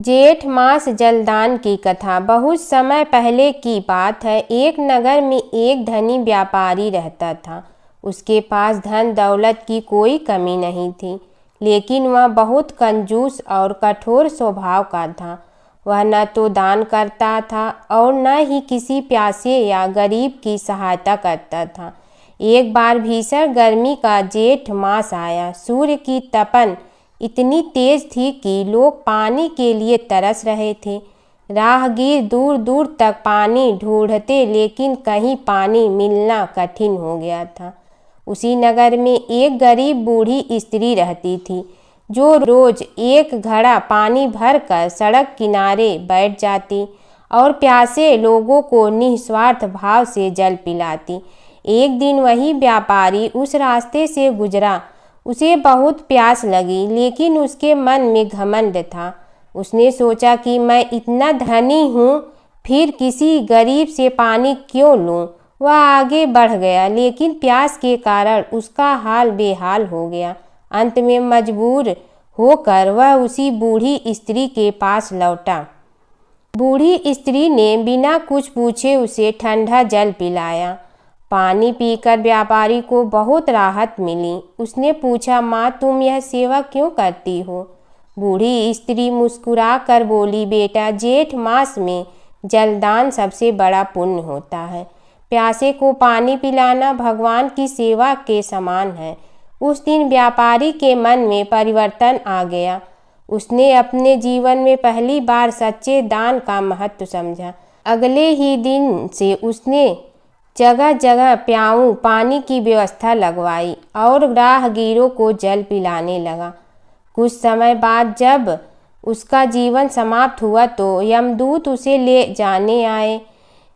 जेठ मास जलदान की कथा। बहुत समय पहले की बात है। एक नगर में एक धनी व्यापारी रहता था। उसके पास धन दौलत की कोई कमी नहीं थी, लेकिन वह बहुत कंजूस और कठोर स्वभाव का था। वह न तो दान करता था और न ही किसी प्यासे या गरीब की सहायता करता था। एक बार भीषण गर्मी का जेठ मास आया। सूर्य की तपन इतनी तेज थी कि लोग पानी के लिए तरस रहे थे। राहगीर दूर दूर तक पानी ढूंढते, लेकिन कहीं पानी मिलना कठिन हो गया था। उसी नगर में एक गरीब बूढ़ी स्त्री रहती थी, जो रोज एक घड़ा पानी भरकर सड़क किनारे बैठ जाती और प्यासे लोगों को निस्वार्थ भाव से जल पिलाती। एक दिन वही व्यापारी उस रास्ते से गुजरा। उसे बहुत प्यास लगी, लेकिन उसके मन में घमंड था। उसने सोचा कि मैं इतना धनी हूँ, फिर किसी गरीब से पानी क्यों लूँ। वह आगे बढ़ गया, लेकिन प्यास के कारण उसका हाल बेहाल हो गया। अंत में मजबूर होकर वह उसी बूढ़ी स्त्री के पास लौटा। बूढ़ी स्त्री ने बिना कुछ पूछे उसे ठंडा जल पिलाया। पानी पीकर व्यापारी को बहुत राहत मिली। उसने पूछा, माँ, तुम यह सेवा क्यों करती हो? बूढ़ी स्त्री मुस्कुरा कर बोली, बेटा, जेठ मास में जलदान सबसे बड़ा पुण्य होता है। प्यासे को पानी पिलाना भगवान की सेवा के समान है। उस दिन व्यापारी के मन में परिवर्तन आ गया। उसने अपने जीवन में पहली बार सच्चे दान का महत्व समझा। अगले ही दिन से उसने जगह जगह प्याऊ पानी की व्यवस्था लगवाई और राहगीरों को जल पिलाने लगा। कुछ समय बाद जब उसका जीवन समाप्त हुआ तो यमदूत उसे ले जाने आए,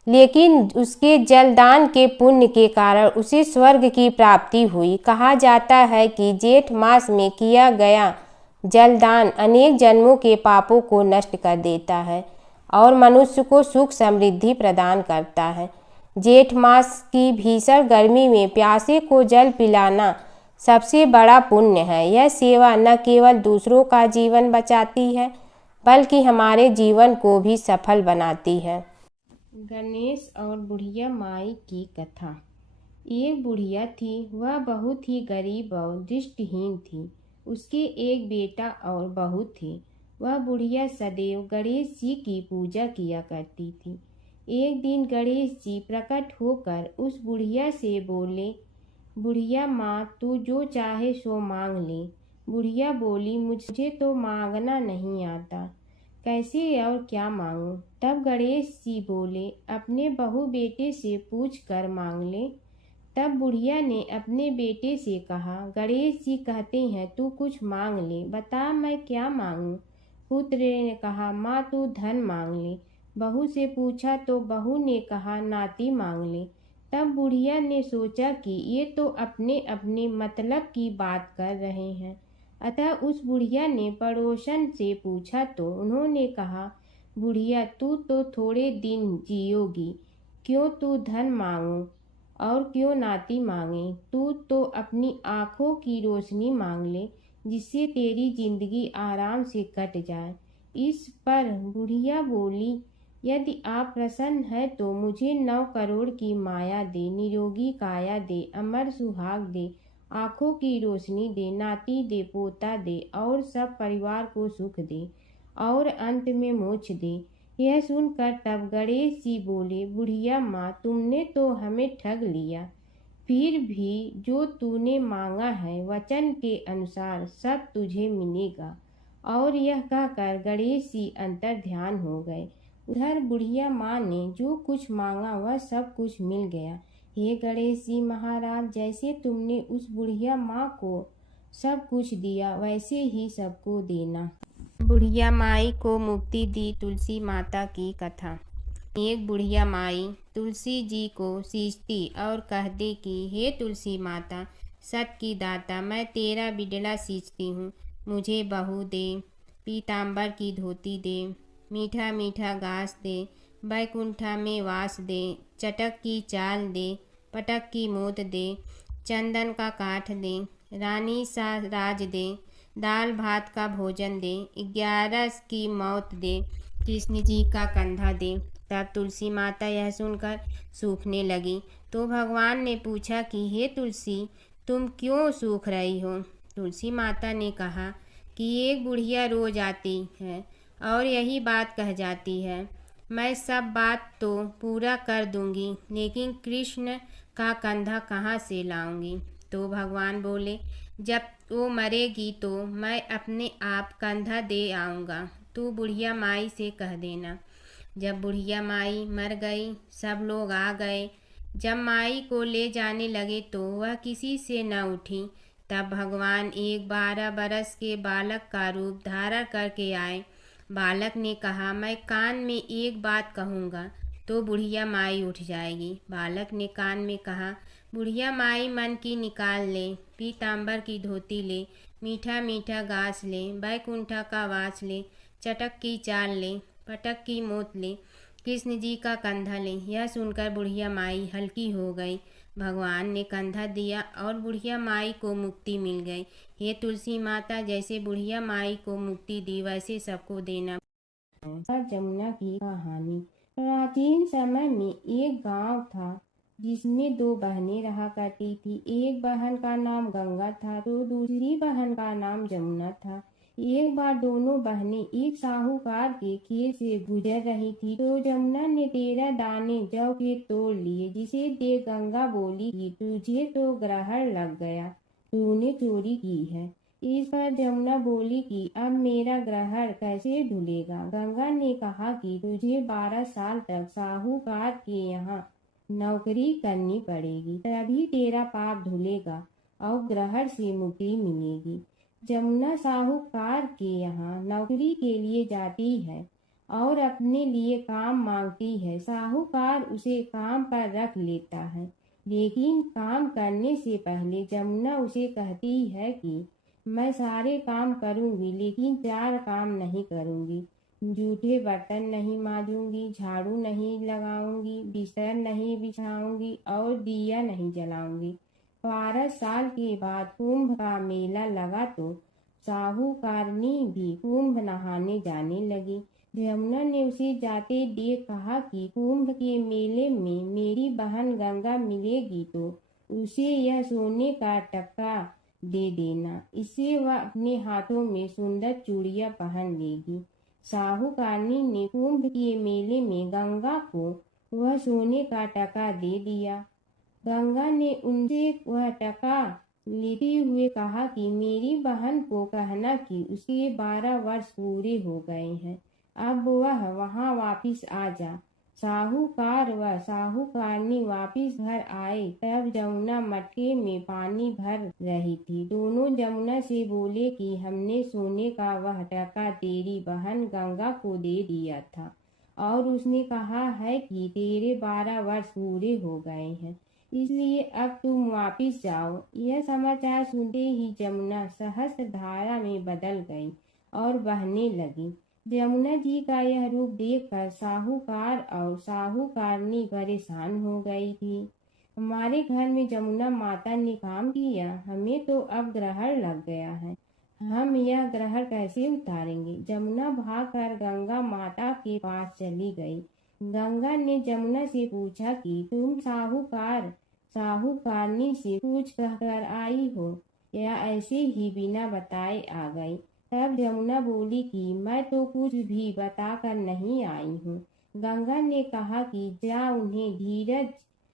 लेकिन उसके जलदान के पुण्य के कारण उसे स्वर्ग की प्राप्ति हुई। कहा जाता है कि जेठ मास में किया गया जलदान अनेक जन्मों के पापों को नष्ट कर देता है और मनुष्य को सुख समृद्धि प्रदान करता है। जेठ मास की भीषण गर्मी में प्यासे को जल पिलाना सबसे बड़ा पुण्य है। यह सेवा न केवल दूसरों का जीवन बचाती है, बल्कि हमारे जीवन को भी सफल बनाती है। गणेश और बुढ़िया माई की कथा। एक बुढ़िया थी। वह बहुत ही गरीब और दृष्टिहीन थी। उसके एक बेटा और बहू थी। वह बुढ़िया सदैव गणेश जी की पूजा किया करती थी। एक दिन गणेश जी प्रकट होकर उस बुढ़िया से बोले, बुढ़िया माँ, तू जो चाहे सो मांग ले। बुढ़िया बोली, मुझे तो मांगना नहीं आता, कैसे और क्या मांगूं? तब गणेश जी बोले, अपने बहू बेटे से पूछ कर मांग ले। तब बुढ़िया ने अपने बेटे से कहा, गणेश जी कहते हैं तू कुछ मांग ले, बता मैं क्या मांगूं? पुत्र ने कहा, माँ, तू धन मांग ले। बहू से पूछा तो बहू ने कहा, नाती मांग ले। तब बुढ़िया ने सोचा कि ये तो अपने अपने मतलब की बात कर रहे हैं। अतः उस बुढ़िया ने पड़ोसन से पूछा तो उन्होंने कहा, बुढ़िया, तू तो थोड़े दिन जियोगी, क्यों तू धन मांगो और क्यों नाती मांगे? तू तो अपनी आँखों की रोशनी मांग ले, जिससे तेरी जिंदगी आराम से कट जाए। इस पर बुढ़िया बोली, यदि आप प्रसन्न हैं तो मुझे 9 करोड़ की माया दे, निरोगी काया दे, अमर सुहाग दे, आँखों की रोशनी दे, नाती दे, पोता दे और सब परिवार को सुख दे और अंत में मोक्ष दे। यह सुनकर तब गणेश जी बोले, बुढ़िया माँ, तुमने तो हमें ठग लिया। फिर भी जो तूने मांगा है वचन के अनुसार सब तुझे मिलेगा। और यह कहकर गणेश जी अंतर ध्यान हो गए। उधर बुढ़िया माँ ने जो कुछ मांगा वह सब कुछ मिल गया। हे गणेश जी महाराज, जैसे तुमने उस बुढ़िया माँ को सब कुछ दिया, वैसे ही सबको देना। बुढ़िया माई को मुक्ति दी। तुलसी माता की कथा। एक बुढ़िया माई तुलसी जी को सींचती और कहती कि हे तुलसी माता, सत की दाता, मैं तेरा बिडला सींचती हूँ, मुझे बहू दे, पीताम्बर की धोती दे, मीठा मीठा घास दे, बैकुंठा में वास दे, चटक की चाल दे, पटक की मोद दे, चंदन का काठ दे, रानी सा राज दे, दाल भात का भोजन दे, 11 की मौत दे, कृष्ण जी का कंधा दे। तब तुलसी माता यह सुनकर सूखने लगी। तो भगवान ने पूछा कि हे तुलसी, तुम क्यों सूख रही हो? तुलसी माता ने कहा कि एक बुढ़िया रोज आती है और यही बात कह जाती है, मैं सब बात तो पूरा कर दूंगी, लेकिन कृष्ण का कंधा कहाँ से लाऊंगी? तो भगवान बोले, जब वो मरेगी तो मैं अपने आप कंधा दे आऊँगा, तू बुढ़िया माई से कह देना। जब बुढ़िया माई मर गई, सब लोग आ गए। जब माई को ले जाने लगे तो वह किसी से न उठी। तब भगवान एक 12 बरस के बालक का रूप धारण करके आए। बालक ने कहा, मैं कान में एक बात कहूँगा तो बुढ़िया माई उठ जाएगी। बालक ने कान में कहा, बुढ़िया माई मन की निकाल ले, पीताम्बर की धोती ले, मीठा मीठा घास ले, बैकुंठा का वास ले, चटक की चाल ले, पटक की मोत ले, कृष्ण जी का कंधा ले। यह सुनकर बुढ़िया माई हल्की हो गई। भगवान ने कंधा दिया और बुढ़िया माई को मुक्ति मिल गई। हे तुलसी माता, जैसे बुढ़िया माई को मुक्ति दी वैसे सबको देना। जमुना की कहानी। प्राचीन समय में एक गांव था जिसमें दो बहनें रहा करती थी। एक बहन का नाम गंगा था तो दूसरी बहन का नाम जमुना था। एक बार दोनों बहनें एक साहूकार के खेत से गुजर रही थी तो जमुना ने 13 दाने जौ के तोड़ लिए, जिसे देख गंगा बोली कि तुझे तो ग्रहण लग गया, तूने चोरी की है। इस पर जमुना बोली कि अब मेरा ग्रहण कैसे धुलेगा? गंगा ने कहा कि तुझे 12 साल तक साहूकार के यहाँ नौकरी करनी पड़ेगी, तभी तेरा पाप धुलेगा और ग्रहण से मुक्ति मिलेगी। जमुना साहूकार के यहाँ नौकरी के लिए जाती है और अपने लिए काम मांगती है। साहूकार उसे काम पर रख लेता है, लेकिन काम करने से पहले जमुना उसे कहती है कि मैं सारे काम करूंगी लेकिन 4 काम नहीं करूंगी। जूठे बर्तन नहीं मांजूंगी, झाड़ू नहीं लगाऊंगी, बिस्तर नहीं बिछाऊंगी और दिया नहीं जलाऊंगी। 12 साल के बाद कुंभ का मेला लगा तो साहूकारनी भी कुंभ नहाने जाने लगी। यमुना ने उसे जाते देख कहा कि कुंभ के मेले में मेरी बहन गंगा मिलेगी तो उसे यह सोने का टक्का दे देना, इससे वह अपने हाथों में सुंदर चूड़ियां पहन लेगी। साहूकारनी ने कुंभ के मेले में गंगा को वह सोने का टका दे दिया। गंगा ने उनसे वह टका लेते हुए कहा कि मेरी बहन को कहना कि उसके 12 वर्ष पूरे हो गए हैं, अब वह वहां वापिस आ जा। साहूकार व साहूकारनी वापिस घर आए तब जमुना मटके में पानी भर रही थी। दोनों जमुना से बोले कि हमने सोने का वह टका तेरी बहन गंगा को दे दिया था और उसने कहा है कि तेरे 12 वर्ष पूरे हो गए हैं, इसलिए अब तुम वापिस जाओ। यह समाचार सुनते ही जमुना सहस्त्र धारा में बदल गई और बहने लगी। यमुना जी का यह रूप देखकर साहूकार और साहूकारनी परेशान हो गई थी। हमारे घर में जमुना माता ने काम किया, हमें तो अब ग्रहण लग गया है, हम यह ग्रहण कैसे उतारेंगे? जमुना भागकर गंगा माता के पास चली गई। गंगा ने जमुना से पूछा कि तुम साहूकारनी से पूछ कर आई हो या ऐसे ही बिना बताए आ गई? तब जमुना बोली कि मैं तो कुछ भी बताकर नहीं आई हूँ। गंगा ने कहा कि जा उन्हें धीरज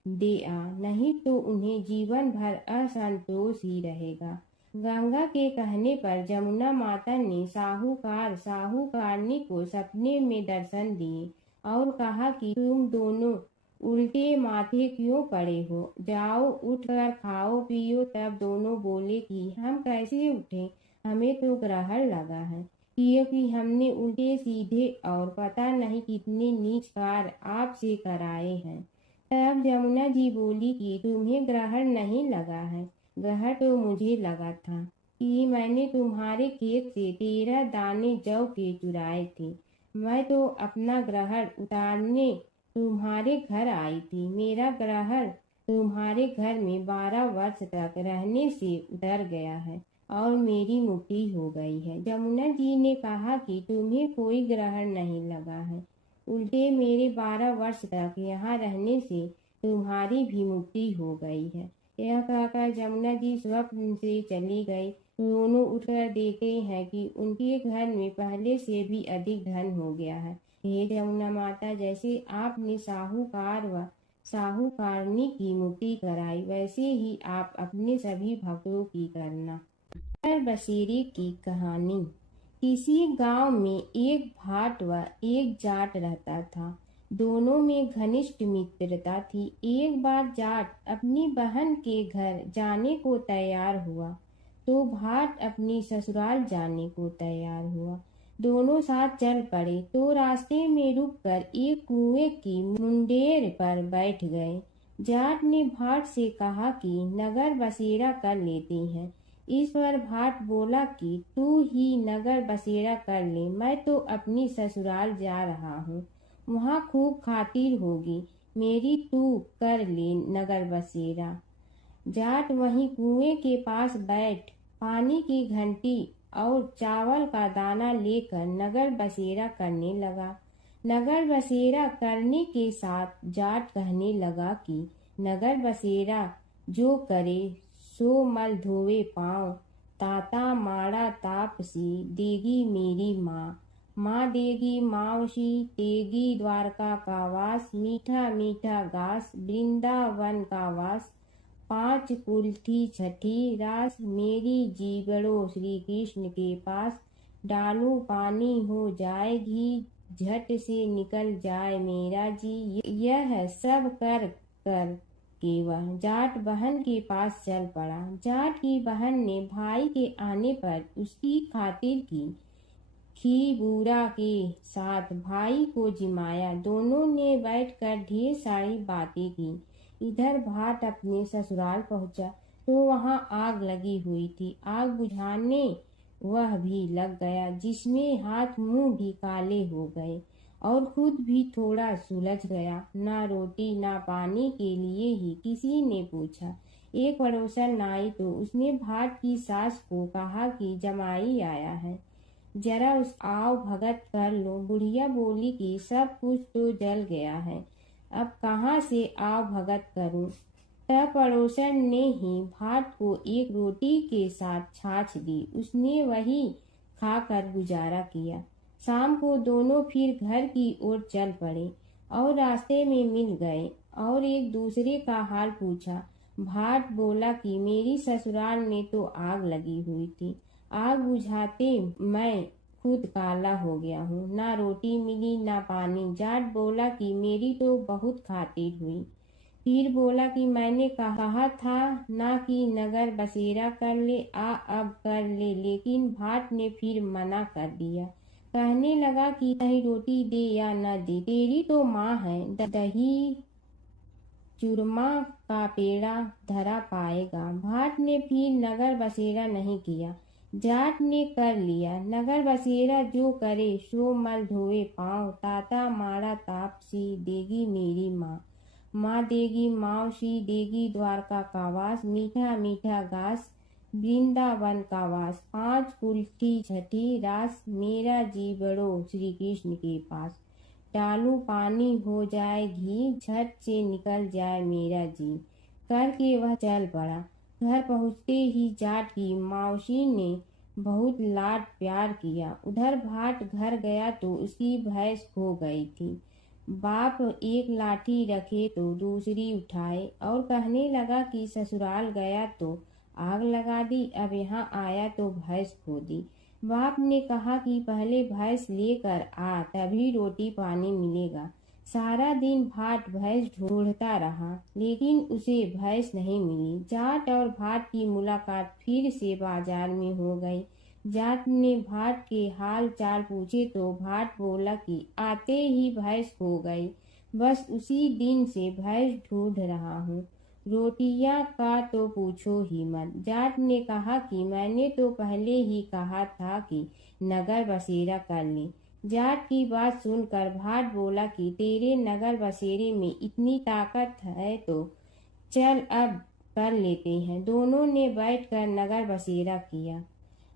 दे आ, नहीं तो उन्हें जीवन भर असंतोष ही रहेगा। गंगा के कहने पर जमुना माता ने साहूकारनी को सपने में दर्शन दिए और कहा कि तुम दोनों उल्टे माथे क्यों पड़े हो, जाओ उठकर खाओ पियो। तब दोनों बोले कि हम कैसे उठें, हमें तो ग्रहण लगा है, क्योंकि हमने उल्टे सीधे और पता नहीं कितने नीच कार्य आपसे कराए हैं। तब जमुना जी बोली कि तुम्हें ग्रहण नहीं लगा है, ग्रहण तो मुझे लगा था कि मैंने तुम्हारे खेत से 13 दाने जौ के चुराए थे। मैं तो अपना ग्रहण उतारने तुम्हारे घर आई थी। मेरा ग्रहण तुम्हारे घर में 12 वर्ष तक रहने से उतर गया है और मेरी मुक्ति हो गई है। जमुना जी ने कहा कि तुम्हें कोई ग्रहण नहीं लगा है, उल्टे मेरे 12 वर्ष तक यहाँ रहने से तुम्हारी भी मुक्ति हो गई है। यह कहकर जमुना जी स्वप्न से चली गई। दोनों उठकर देखते हैं कि उनके घर में पहले से भी अधिक धन हो गया है। हे जमुना माता, जैसे आपने साहूकार व साहूकारनी की मुक्ति कराई, वैसे ही आप अपने सभी भक्तों की करना। नगर बसेरे की कहानी। किसी गांव में एक भाट व एक जाट रहता था। दोनों में घनिष्ठ मित्रता थी। एक बार जाट अपनी बहन के घर जाने को तैयार हुआ तो भाट अपनी ससुराल जाने को तैयार हुआ। दोनों साथ चल पड़े तो रास्ते में रुककर एक कुएं की मुंडेर पर बैठ गए। जाट ने भाट से कहा कि नगर बसेरा कर लेते हैं। इस पर भाट बोला कि तू ही नगर बसेरा कर ले, मैं तो अपनी ससुराल जा रहा हूँ, वहाँ खूब खातिर होगी मेरी, तू कर ले नगर बसेरा। जाट वहीं कुएं के पास बैठ पानी की घंटी और चावल का दाना लेकर नगर बसेरा करने लगा। नगर बसेरा करने के साथ जाट कहने लगा कि नगर बसेरा जो करे सो मल धोवे पाँव, ताता माड़ा तापसी देगी मेरी माँ, माँ देगी मावशी तेगी द्वारका का वास, मीठा मीठा घास वृंदावन का वास, 5 कुल्ठी छठी रास, मेरी जीवड़ो श्री कृष्ण के पास, डालू पानी हो जाए घी, झट से निकल जाए मेरा जी। यह सब कर कर के वह जाट बहन के पास चल पड़ा। जाट की बहन ने भाई के आने पर उसकी खातिर की खी बूरा के साथ भाई को जिमाया। दोनों ने बैठकर ढेर सारी बातें की। इधर भाट अपने ससुराल पहुंचा तो वहां आग लगी हुई थी। आग बुझाने वह भी लग गया, जिसमें हाथ मुंह भी काले हो गए और खुद भी थोड़ा सुलझ गया। ना रोटी ना पानी के लिए ही किसी ने पूछा। एक पड़ोसन आई तो उसने भाट की सास को कहा कि जमाई आया है, जरा उस आओ भगत कर लो। बुढ़िया बोली कि सब कुछ तो जल गया है, अब कहाँ से आओ भगत करूं। तब पड़ोसन ने ही भाट को एक रोटी के साथ छाछ दी। उसने वही खाकर गुजारा किया। शाम को दोनों फिर घर की ओर चल पड़े और रास्ते में मिल गए और एक दूसरे का हाल पूछा। भाट बोला कि मेरी ससुराल में तो आग लगी हुई थी, आग बुझाते मैं खुद काला हो गया हूँ, ना रोटी मिली ना पानी। जाट बोला कि मेरी तो बहुत खातिर हुई। फिर बोला कि मैंने कहा था ना कि नगर बसेरा कर ले, आ अब कर ले, लेकिन भाट ने फिर मना कर दिया। कहने लगा कि चाहे रोटी दे या न दे, तेरी तो माँ है, दही चूरमा का पेड़ा धरा पाएगा। भाट ने फिर नगर बसेरा नहीं किया। जाट ने कर लिया नगर बसेरा, जो करे सो मल धोए पाँव, ताता माड़ा तापसी देगी मेरी माँ, माँ देगी मावशी देगी द्वारका का वास, मीठा मीठा घास वृंदावन का वास, 5 कुल्ठी छठी रास, मेरा जी बड़ो श्री कृष्ण के पास, डालू पानी हो जाए घी, झट से निकल जाए मेरा जी। करके वह चल पड़ा। घर पहुँचते ही जाट की मावशी ने बहुत लाड प्यार किया। उधर भाट घर गया तो उसकी भैंस खो गई थी। बाप एक लाठी रखे तो दूसरी उठाए और कहने लगा कि ससुराल गया तो आग लगा दी, अब यहाँ आया तो भैंस खो दी। बाप ने कहा कि पहले भैंस लेकर आ, तभी रोटी पानी मिलेगा। सारा दिन भाट भैंस ढूंढता रहा, लेकिन उसे भैंस नहीं मिली। जाट और भाट की मुलाकात फिर से बाजार में हो गई। जाट ने भाट के हाल चाल पूछे तो भाट बोला कि आते ही भैंस खो गई, बस उसी दिन से भैंस ढूंढ रहा हूँ। रोटियां का तो पूछो ही मत। जाट ने कहा कि मैंने तो पहले ही कहा था कि नगर बसेरा कर ले। जाट की बात सुनकर भाट बोला कि तेरे नगर बसेरे में इतनी ताकत है तो चल अब कर लेते हैं। दोनों ने बैठकर नगर बसेरा किया।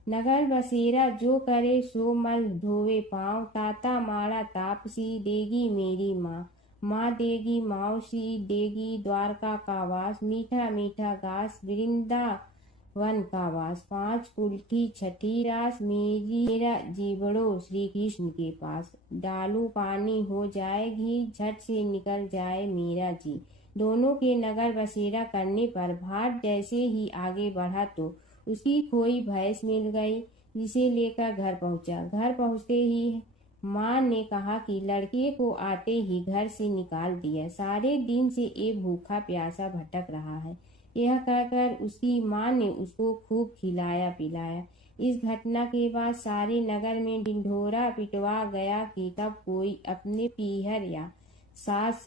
नगर बसेरा जो करे सो मल धोवे पाँव, ताता माड़ा तापसी देगी मेरी माँ। माँ देगी मौसी देगी द्वारका का वास, मीठा मीठा घास वृंदावन का वास। 5 कुल की छठी रास मेरा जीवड़ो श्री कृष्ण के पास। डालू पानी हो जाए घी, झट से निकल जाए मेरा जी। दोनों के नगर बसेरा करने पर भाट जैसे ही आगे बढ़ा तो उसकी कोई भैंस मिल गई, जिसे लेकर घर पहुंचा। घर पहुंचते ही माँ ने कहा कि लड़के को आते ही घर से निकाल दिया, सारे दिन से एक भूखा प्यासा भटक रहा है। यह कहकर उसकी माँ ने उसको खूब खिलाया पिलाया। इस घटना के बाद सारे नगर में ढिंढोरा पिटवा गया कि तब कोई अपने पीहर या सास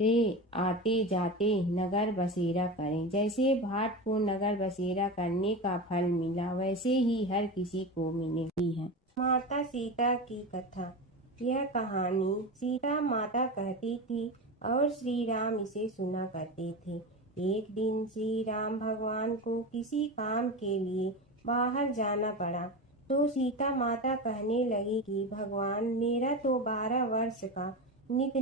से आते जाते नगर बसेरा करें। जैसे भाट को नगर बसेरा करने का फल मिला, वैसे ही हर किसी को मिलती है। माता सीता की कथा। यह कहानी सीता माता कहती थी और श्री राम इसे सुना करते थे। एक दिन श्री राम भगवान को किसी काम के लिए बाहर जाना पड़ा, तो सीता माता कहने लगी कि भगवान, मेरा तो 12 वर्ष का नित्य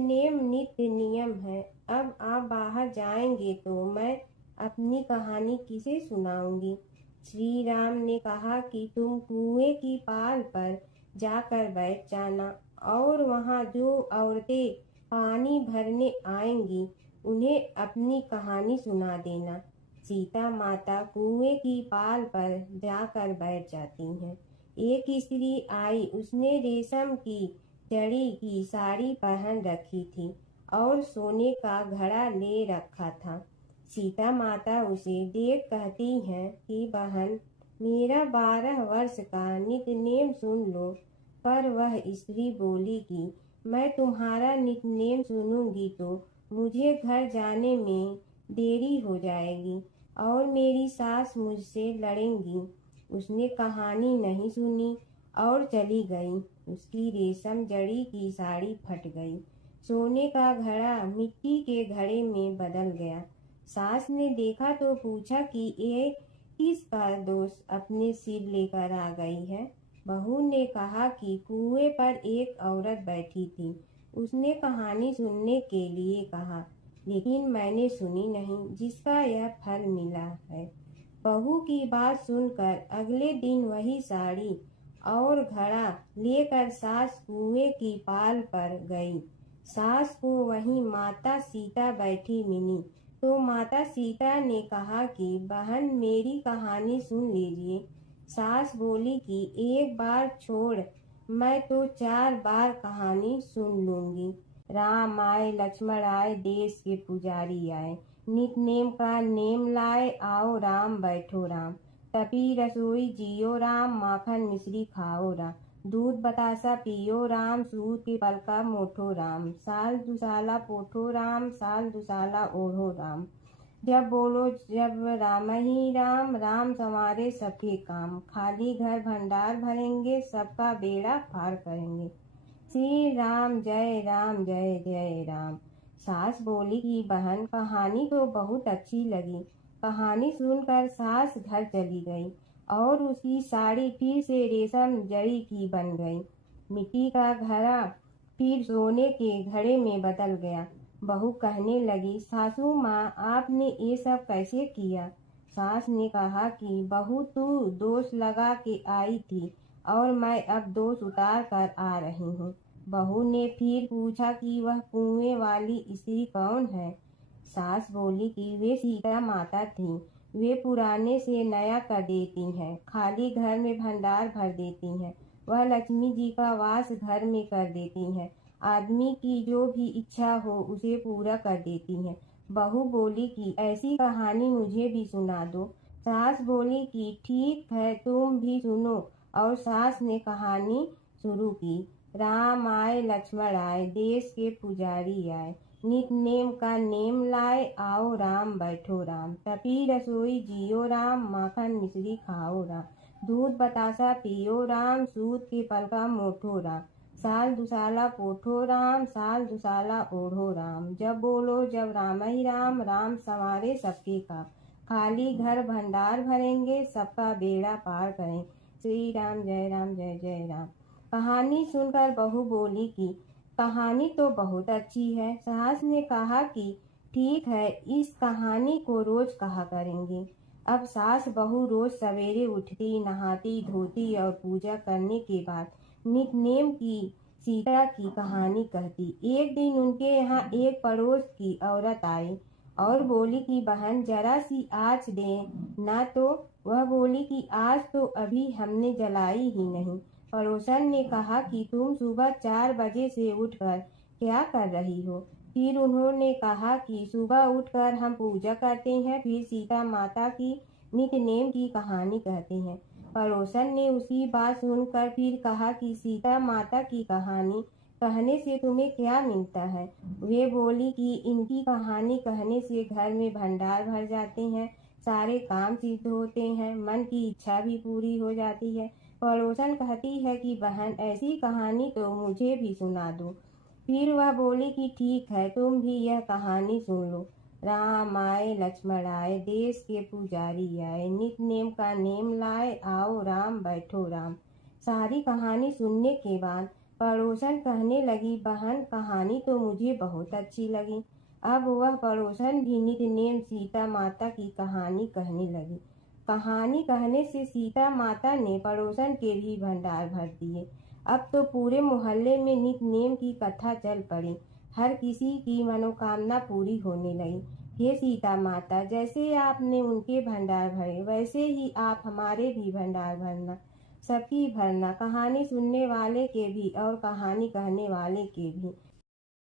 नियम है। अब आप बाहर जाएंगे तो मैं अपनी कहानी किसे सुनाऊंगी। श्री राम ने कहा कि तुम कुएं की पाल पर जाकर बैठ जाना और वहां जो औरतें पानी भरने आएंगी उन्हें अपनी कहानी सुना देना। सीता माता कुएं की पाल पर जाकर बैठ जाती हैं। एक स्त्री आई, उसने रेशम की जड़ी की साड़ी पहन रखी थी और सोने का घड़ा ले रखा था। सीता माता उसे देख कहती हैं कि बहन, मेरा 12 वर्ष का नित्यनेम सुन लो। पर वह स्त्री बोली कि मैं तुम्हारा नित्यनेम सुनूंगी तो मुझे घर जाने में देरी हो जाएगी और मेरी सास मुझसे लड़ेंगी। उसने कहानी नहीं सुनी और चली गई। उसकी रेशम जड़ी की साड़ी फट गई, सोने का घड़ा मिट्टी के घड़े में बदल गया। सास ने देखा तो पूछा कि ये किसका दोष अपने सिर लेकर आ गई है। बहू ने कहा कि कुएं पर एक औरत बैठी थी, उसने कहानी सुनने के लिए कहा, लेकिन मैंने सुनी नहीं, जिसका यह फल मिला है। बहू की बात सुनकर अगले दिन वही साड़ी और घड़ा लेकर सास कुएं की पाल पर गई। सास को वहीं माता सीता बैठी मिली, तो माता सीता ने कहा कि बहन, मेरी कहानी सुन लीजिए। सास बोली कि एक बार छोड़, मैं तो 4 बार कहानी सुन लूंगी। राम आए लक्ष्मण आए, देश के पुजारी आए, नित नेम का नेम लाए, आओ राम बैठो राम। तपी रसोई जियो राम, माखन मिश्री खाओ राम। दूध बतासा पियो राम, सूत के पलका मोठो राम। साल दुसाला पोठो राम, साल दुसाला ओढ़ो राम। जब बोलो जब राम ही राम, राम संवारे सबके काम। खाली घर भंडार भरेंगे, सबका बेड़ा पार करेंगे। श्री राम जय जय राम। सास बोली कि बहन, कहानी तो बहुत अच्छी लगी। कहानी सुनकर सास घर चली गई और उसकी साड़ी फिर से रेशम जड़ी की बन गई। मिट्टी का घड़ा फिर सोने के घड़े में बदल गया। बहू कहने लगी, सासू माँ, आपने ये सब कैसे किया। सास ने कहा कि बहू, तू दोष लगा के आई थी और मैं अब दोष उतार कर आ रही हूँ। बहू ने फिर पूछा कि वह कुएं वाली स्त्री कौन है। सास बोली कि वे सीता माता थी। वे पुराने से नया कर देती हैं, खाली घर में भंडार भर देती हैं। वह लक्ष्मी जी का वास घर में कर देती हैं। आदमी की जो भी इच्छा हो उसे पूरा कर देती हैं। बहू बोली कि ऐसी कहानी मुझे भी सुना दो। सास बोली कि ठीक है, तुम भी सुनो। और सास ने कहानी शुरू की। राम आए लक्ष्मण आए, देश के पुजारी आए, नित नेम का नेम लाए, आओ राम बैठो राम। तपी रसोई जियो राम, माखन मिश्री खाओ राम। दूध बतासा पियो राम, सूत के पलका मोठो राम। साल दुसाला पोठो राम, साल दुसाला ओढ़ो राम। जब बोलो जब राम ही राम, राम संवारे सबके काम। खाली घर भंडार भरेंगे, सबका बेड़ा पार करें। श्री राम जय जय राम। कहानी सुनकर बहू बोली कि कहानी तो बहुत अच्छी है। सास ने कहा कि ठीक है, इस कहानी को रोज कहा करेंगे। अब सास बहू रोज सवेरे उठती, नहाती धोती और पूजा करने के बाद नित्य की सीता की कहानी कहती। एक दिन उनके यहाँ एक पड़ोस की औरत आई और बोली कि बहन जरा सी आँच दे ना। तो वह बोली कि आज तो अभी हमने जलाई ही नहीं। पड़ोसन ने कहा कि तुम सुबह 4 बजे से उठकर क्या कर रही हो? फिर उन्होंने कहा कि सुबह उठकर हम पूजा करते हैं, फिर सीता माता की नित्य नेम की कहानी कहते हैं। पड़ोसन ने उसकी बात सुनकर फिर कहा कि सीता माता की कहानी कहने से तुम्हें क्या मिलता है? वे बोली कि इनकी कहानी कहने से घर में भंडार भर जाते हैं, सारे काम सिद्ध होते हैं, मन की इच्छा भी पूरी हो जाती है। पड़ोसन कहती है कि बहन ऐसी कहानी तो मुझे भी सुना दो। फिर वह बोली कि ठीक है, तुम भी यह कहानी सुन लो। राम आए लक्ष्मण आए, देश के पुजारी आए, नित्य नेम का नेम लाए, आओ राम बैठो राम। सारी कहानी सुनने के बाद पड़ोसन कहने लगी, बहन कहानी तो मुझे बहुत अच्छी लगी। अब वह पड़ोसन भी नित्य नेम सीता माता की कहानी कहने लगी। कहानी कहने से सीता माता ने पड़ोसन के भी भंडार भर दिए। अब तो पूरे मोहल्ले में नित्य नेम की कथा चल पड़ी। हर किसी की मनोकामना पूरी होने लगी। हे सीता माता, जैसे आपने उनके भंडार भरे, वैसे ही आप हमारे भी भंडार भरना, सबकी भरना, कहानी सुनने वाले के भी और कहानी कहने वाले के भी।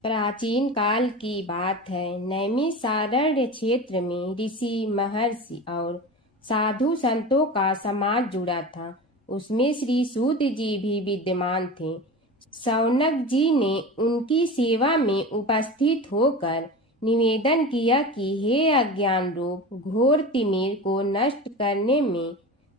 प्राचीन काल की बात है। नैमिषारण्य क्षेत्र में ऋषि, महर्षि और साधु संतों का समाज जुड़ा था। उसमें श्री सूत जी भी विद्यमान थे। शौनक जी ने उनकी सेवा में उपस्थित होकर निवेदन किया कि हे अज्ञान रूप घोर तिमिर को नष्ट करने में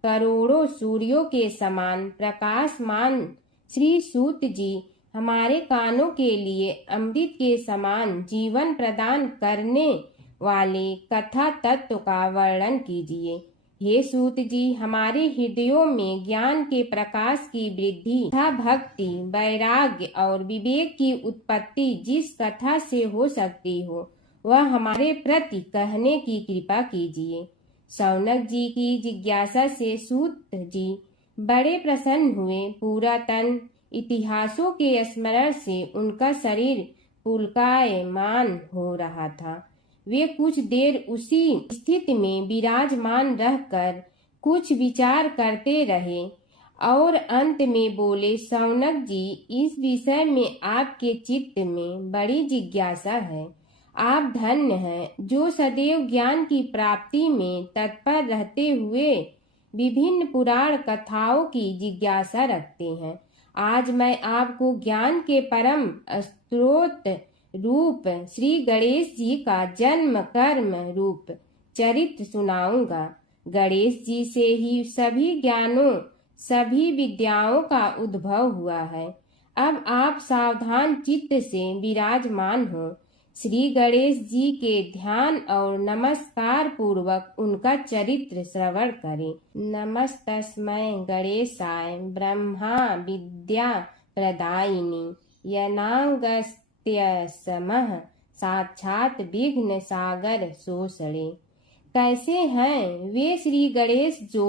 करोड़ों सूर्यों के समान प्रकाशमान श्री सूत जी हमारे कानों के लिए अमृत के समान जीवन प्रदान करने वाले कथा तत्व का वर्णन कीजिए। हे सूत जी, हमारे हृदयों में ज्ञान के प्रकाश की वृद्धि तथा भक्ति, वैराग्य और विवेक की उत्पत्ति जिस कथा से हो सकती हो, वह हमारे प्रति कहने की कृपा कीजिए। शौनक जी की जिज्ञासा से सूत जी बड़े प्रसन्न हुए। पुरातन इतिहासों के स्मरण से उनका शरीर पुलकायमान हो रहा था। वे कुछ देर उसी स्थिति में विराजमान रहकर कुछ विचार करते रहे और अंत में बोले, शौनक जी, इस विषय में आपके चित्त में बड़ी जिज्ञासा है। आप धन्य हैं जो सदैव ज्ञान की प्राप्ति में तत्पर रहते हुए विभिन्न पुराण कथाओं की जिज्ञासा रखते हैं। आज मैं आपको ज्ञान के परम स्रोत रूप श्री गणेश जी का जन्म कर्म रूप चरित्र सुनाऊंगा। गणेश जी से ही सभी ज्ञानों, सभी विद्याओं का उद्भव हुआ है। अब आप सावधान चित्त से विराजमान हो। श्री गणेश जी के ध्यान और नमस्कार पूर्वक उनका चरित्र श्रवण करें। नमस्तस्मै गणेशाय ब्रह्मा विद्या प्रदायिनी यनागस्त्यसमः साक्षात विघ्न सागर सोसड़े। कैसे हैं वे श्री गणेश जो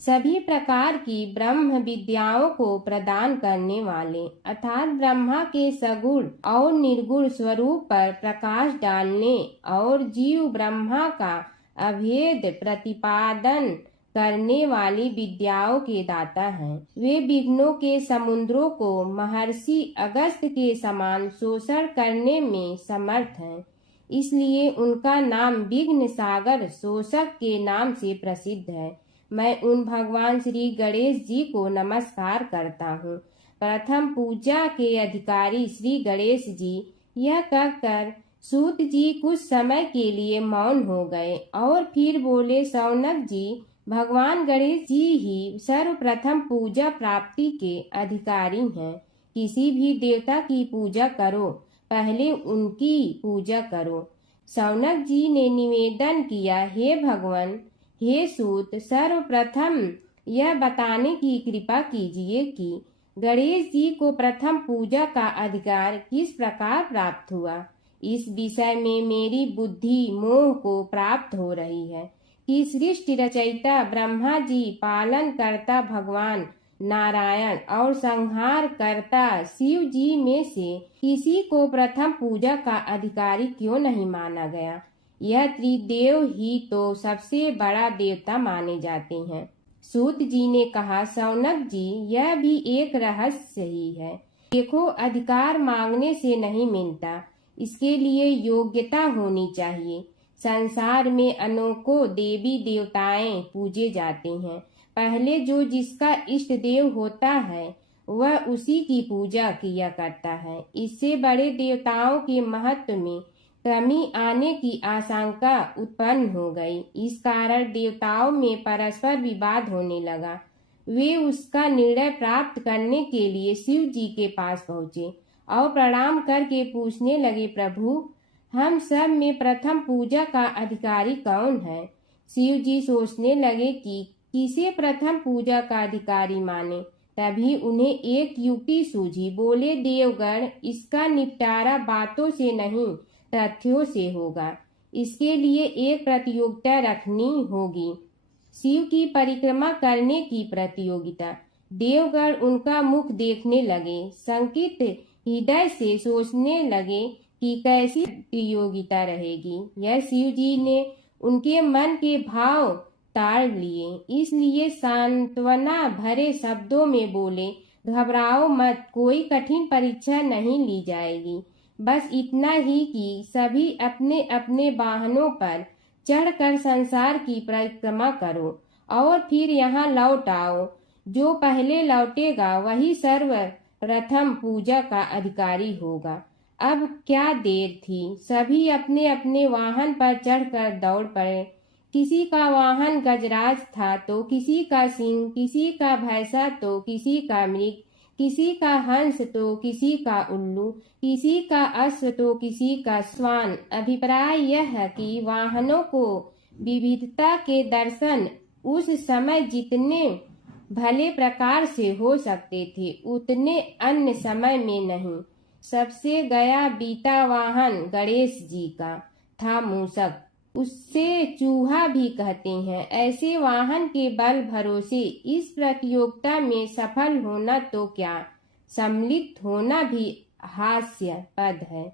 सभी प्रकार की ब्रह्म विद्याओं को प्रदान करने वाले, अर्थात ब्रह्मा के सगुण और निर्गुण स्वरूप पर प्रकाश डालने और जीव ब्रह्मा का अभेद प्रतिपादन करने वाली विद्याओं के दाता हैं। वे विघ्नों के समुद्रों को महर्षि अगस्त के समान शोषण करने में समर्थ हैं। इसलिए उनका नाम विघ्न सागर शोषक के नाम से प्रसिद्ध है। मैं उन भगवान श्री गणेश जी को नमस्कार करता हूँ। प्रथम पूजा के अधिकारी श्री गणेश जी, यह कहकर सूत जी कुछ समय के लिए मौन हो गए और फिर बोले, शौनक जी, भगवान गणेश जी ही सर्वप्रथम पूजा प्राप्ति के अधिकारी हैं। किसी भी देवता की पूजा करो, पहले उनकी पूजा करो। शौनक जी ने निवेदन किया, हे भगवान, हे सूत, सर्वप्रथम यह बताने की कृपा कीजिए कि गणेश जी को प्रथम पूजा का अधिकार किस प्रकार प्राप्त हुआ। इस विषय में मेरी बुद्धि मोह को प्राप्त हो रही है कि सृष्टि रचयिता ब्रह्मा जी, पालन करता भगवान नारायण और संहार करता शिव जी में से किसी को प्रथम पूजा का अधिकारी क्यों नहीं माना गया। यह त्रिदेव ही तो सबसे बड़ा देवता माने जाते हैं। सूत जी ने कहा, शौनक जी, यह भी एक रहस्य ही है। देखो, अधिकार मांगने से नहीं मिलता, इसके लिए योग्यता होनी चाहिए। संसार में अनेकों देवी देवताएं पूजे जाते हैं। पहले जो जिसका इष्ट देव होता है वह उसी की पूजा किया करता है। इससे बड़े देवताओं के महत्व में कमी आने की आशंका उत्पन्न हो गई। इस कारण देवताओं में परस्पर विवाद होने लगा। वे उसका निर्णय प्राप्त करने के लिए शिव जी के पास पहुँचे और प्रणाम करके पूछने लगे, प्रभु, हम सब में प्रथम पूजा का अधिकारी कौन है। शिव जी सोचने लगे कि किसे प्रथम पूजा का अधिकारी माने। तभी उन्हें एक युक्ति सूझी। बोले, देवगण, इसका निपटारा बातों से नहीं तथ्यों से होगा। इसके लिए एक प्रतियोगिता रखनी होगी, शिव की परिक्रमा करने की प्रतियोगिता। देवगण उनका मुख देखने लगे, शंकित हृदय से सोचने लगे कि कैसी प्रतियोगिता रहेगी। यह शिव जी ने उनके मन के भाव ताड़ लिए, इसलिए सांत्वना भरे शब्दों में बोले, घबराओ मत, कोई कठिन परीक्षा नहीं ली जाएगी। बस इतना ही कि सभी अपने अपने वाहनों पर चढ़कर संसार की परिक्रमा करो और फिर यहाँ लौट आओ। जो पहले लौटेगा वही सर्वप्रथम पूजा का अधिकारी होगा। अब क्या देर थी, सभी अपने अपने वाहन पर चढ़कर दौड़ पड़े। किसी का वाहन गजराज था तो किसी का सिंह, किसी का भैंसा तो किसी का मृग, किसी का हंस तो किसी का उल्लू, किसी का अश्व तो किसी का श्वान। अभिप्राय यह है कि वाहनों को विविधता के दर्शन उस समय जितने भले प्रकार से हो सकते थे उतने अन्य समय में नहीं। सबसे गया बीता वाहन गणेश जी का था मूषक, उससे चूहा भी कहते हैं। ऐसे वाहन के बल भरोसे इस प्रतियोगिता में सफल होना तो क्या, सम्मिलित होना भी हास्यास्पद है।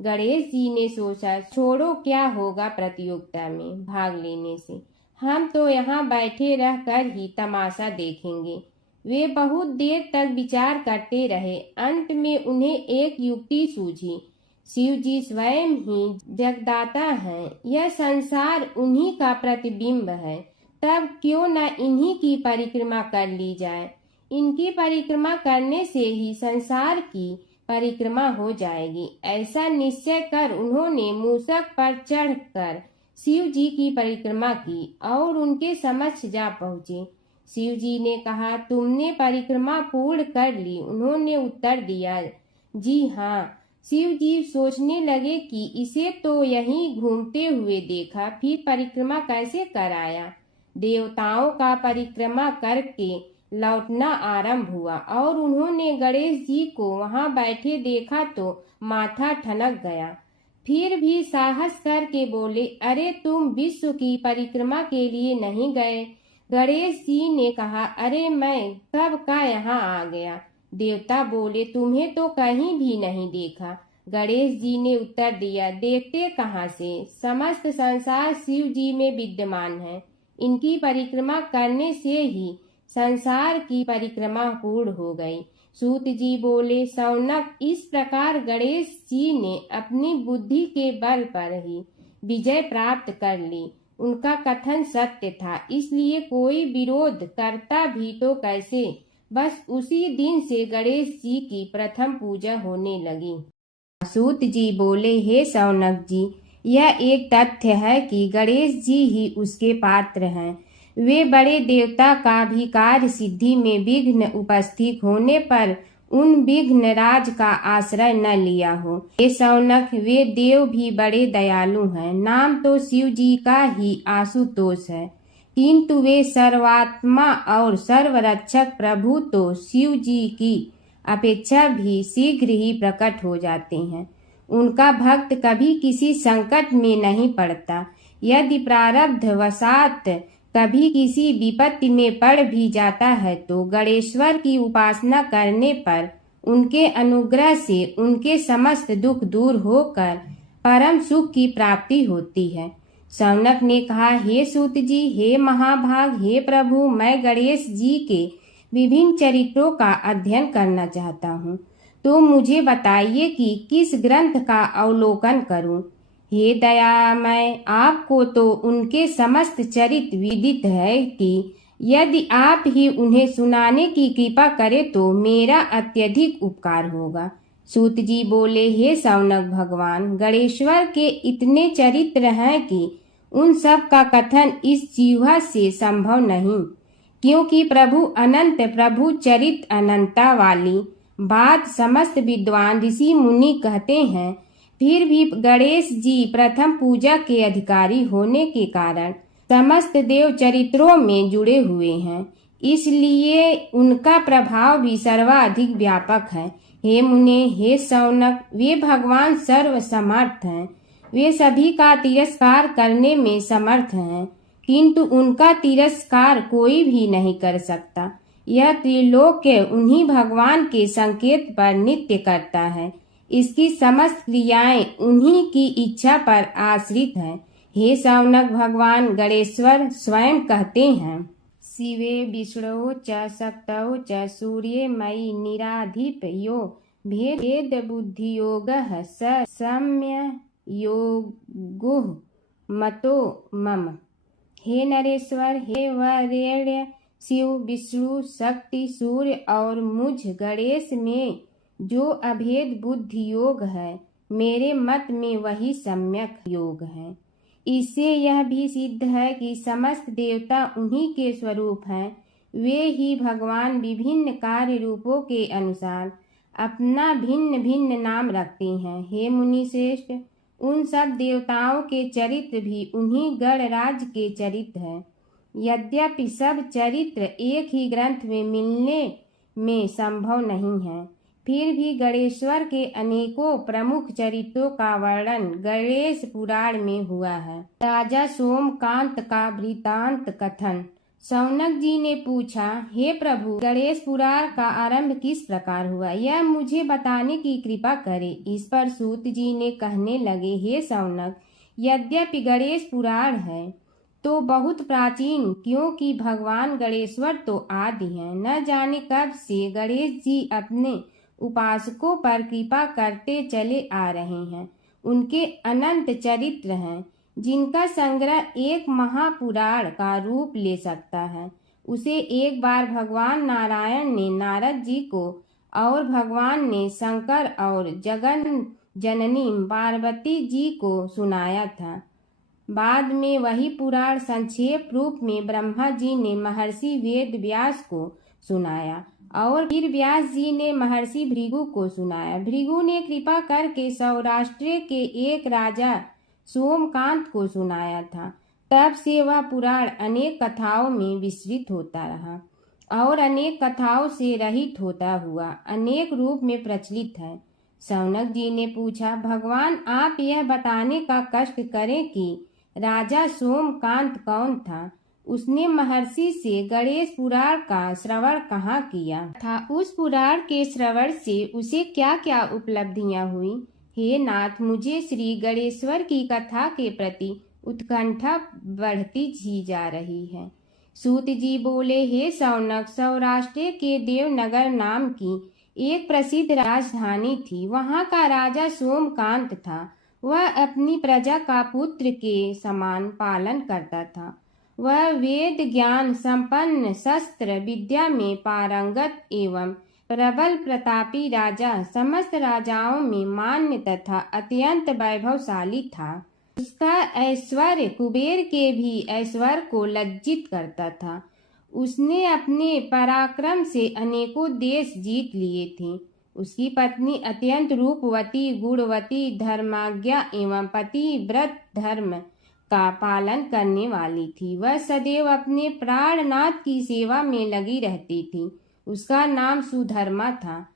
गणेश जी ने सोचा, छोड़ो, क्या होगा प्रतियोगिता में भाग लेने से, हम तो यहाँ बैठे रहकर ही तमाशा देखेंगे। वे बहुत देर तक विचार करते रहे। अंत में उन्हें एक युक्ति सूझी। शिव जी स्वयं ही जगदाता हैं, यह संसार उन्हीं का प्रतिबिंब है, तब क्यों न इन्हीं की परिक्रमा कर ली जाए। इनकी परिक्रमा करने से ही संसार की परिक्रमा हो जाएगी। ऐसा निश्चय कर उन्होंने मूषक पर चढ़कर शिव जी की परिक्रमा की और उनके समक्ष जा पहुँचे। शिव जी ने कहा, तुमने परिक्रमा पूर्ण कर ली। उन्होंने उत्तर दिया, जी हाँ। शिव जी सोचने लगे कि इसे तो यहीं घूमते हुए देखा, फिर परिक्रमा कैसे कराया। देवताओं का परिक्रमा करके लौटना आरंभ हुआ और उन्होंने गणेश जी को वहां बैठे देखा तो माथा ठनक गया। फिर भी साहस करके बोले, अरे तुम विश्व की परिक्रमा के लिए नहीं गए। गणेश जी ने कहा, अरे मैं कब का यहाँ आ गया। देवता बोले, तुम्हें तो कहीं भी नहीं देखा। गणेश जी ने उत्तर दिया, देखते कहाँ से, समस्त संसार शिव जी में विद्यमान है। इनकी परिक्रमा करने से ही संसार की परिक्रमा पूर्ण हो गई। सूत जी बोले, शौनक, इस प्रकार गणेश जी ने अपनी बुद्धि के बल पर ही विजय प्राप्त कर ली। उनका कथन सत्य था, इसलिए कोई विरोध करता भी तो कैसे। बस उसी दिन से गणेश जी की प्रथम पूजा होने लगी। सूत जी बोले, हे शौनक जी, यह एक तथ्य है कि गणेश जी ही उसके पात्र हैं। वे बड़े देवता का भी कार्य सिद्धि में विघ्न उपस्थित होने पर उन विघ्नराज का आश्रय न लिया हो। हे शौनक, वे देव भी बड़े दयालु हैं। नाम तो शिव जी का ही आशुतोष है, किंतु वे सर्वात्मा और सर्वरक्षक प्रभु तो शिव जी की अपेक्षा भी शीघ्र ही प्रकट हो जाते हैं। उनका भक्त कभी किसी संकट में नहीं पड़ता। यदि प्रारब्ध वशात कभी किसी विपत्ति में पड़ भी जाता है तो गणेश्वर की उपासना करने पर उनके अनुग्रह से उनके समस्त दुख दूर होकर परम सुख की प्राप्ति होती है। शौनक ने कहा, हे सूत जी, हे महाभाग, हे प्रभु, मैं गणेश जी के विभिन्न चरित्रों का अध्ययन करना चाहता हूँ, तो मुझे बताइए कि किस ग्रंथ का अवलोकन करूँ। हे दयामय, आपको तो उनके समस्त चरित्र विदित है कि यदि आप ही उन्हें सुनाने की कृपा करें तो मेरा अत्यधिक उपकार होगा। सूत जी बोले, हे शौनक भगवान, गणेश्वर के इतने चरित्र हैं कि उन सब का कथन इस जीवा से संभव नहीं, क्योंकि प्रभु अनंत, प्रभु चरित्र अनंता वाली बात समस्त विद्वान ऋषि मुनि कहते हैं। फिर भी गणेश जी प्रथम पूजा के अधिकारी होने के कारण समस्त देव चरित्रों में जुड़े हुए हैं, इसलिए उनका प्रभाव भी सर्वाधिक व्यापक है। हे मुने, हे शौनक, वे भगवान सर्व समर्थ हैं। वे सभी का तिरस्कार करने में समर्थ हैं, किंतु उनका तिरस्कार कोई भी नहीं कर सकता। यह त्रिलोक्य उन्हीं भगवान के संकेत पर नित्य करता है। इसकी समस्त क्रियाएं उन्हीं की इच्छा पर आश्रित हैं। हे शौनक भगवान गणेश्वर स्वयं कहते हैं, शिवे विष्णु च शक्तौ च सूर्ये मयि निराधिप यो भेद बुद्धि योग स सम्य योगो मतो मम। हे नरेश्वर, हे वरेण्य, शिव, विष्णु, शक्ति, सूर्य और मुझ गणेश में जो अभेद बुद्धि योग है, मेरे मत में वही सम्यक योग है। इससे यह भी सिद्ध है कि समस्त देवता उन्हीं के स्वरूप हैं। वे ही भगवान विभिन्न कार्य रूपों के अनुसार अपना भिन्न भिन्न नाम रखते हैं। हे मुनि श्रेष्ठ, उन सब देवताओं के चरित्र भी उन्हीं गणराज के चरित्र हैं। यद्यपि सब चरित्र एक ही ग्रंथ में मिलने में संभव नहीं है, फिर भी गणेश्वर के अनेकों प्रमुख चरित्रों का वर्णन गणेश पुराण में हुआ है। राजा सोमकांत का वृतांत कथन। शौनक जी ने पूछा, हे प्रभु, गणेश पुराण का आरंभ किस प्रकार हुआ, यह मुझे बताने की कृपा करे। इस पर सूत जी ने कहने लगे, हे शौनक, यद्यपि गणेश पुराण है तो बहुत प्राचीन, क्योंकि भगवान गणेश्वर तो आदि हैं। न जाने कब से गणेश जी अपने उपासकों पर कृपा करते चले आ रहे हैं। उनके अनंत चरित्र हैं, जिनका संग्रह एक महापुराण का रूप ले सकता है। उसे एक बार भगवान नारायण ने नारद जी को और भगवान ने शंकर और जगन जननी पार्वती जी को सुनाया था। बाद में वही पुराण संक्षेप रूप में ब्रह्मा जी ने महर्षि वेद व्यास को सुनाया और फिर व्यास जी ने महर्षि भृगु को सुनाया। भृगु ने कृपा करके सौराष्ट्र के एक राजा सोमकांत को सुनाया था। तब से वह पुराण अनेक कथाओं में विस्तृत होता रहा और अनेक कथाओं से रहित होता हुआ अनेक रूप में प्रचलित है। शौनक जी ने पूछा, भगवान, आप यह बताने का कष्ट करें कि राजा सोमकांत कौन था। उसने महर्षि से गणेश पुराण का श्रवण कहाँ किया था, उस पुराण के श्रवण से उसे क्या क्या उपलब्धियां हुई। हे नाथ, मुझे श्री गणेश्वर की कथा के प्रति उत्कंठा बढ़ती ही जा रही है। सूत जी बोले, हे शौनक, सौराष्ट्र के देवनगर नाम की एक प्रसिद्ध राजधानी थी। वहाँ का राजा सोमकांत था। वह अपनी प्रजा का पुत्र के समान पालन करता था। वह वेद ज्ञान संपन्न, शस्त्र विद्या में पारंगत एवं प्रबल प्रतापी राजा, समस्त राजाओं में मान्य तथा अत्यंत वैभवशाली था। उसका ऐश्वर्य कुबेर के भी ऐश्वर्य को लज्जित करता था। उसने अपने पराक्रम से अनेकों देश जीत लिए थे। उसकी पत्नी अत्यंत रूपवती, गुणवती, धर्माज्ञा एवं पतिव्रत धर्म का पालन करने वाली थी। वह सदैव अपने प्राणनाथ की सेवा में लगी रहती थी। उसका नाम सुधर्मा था।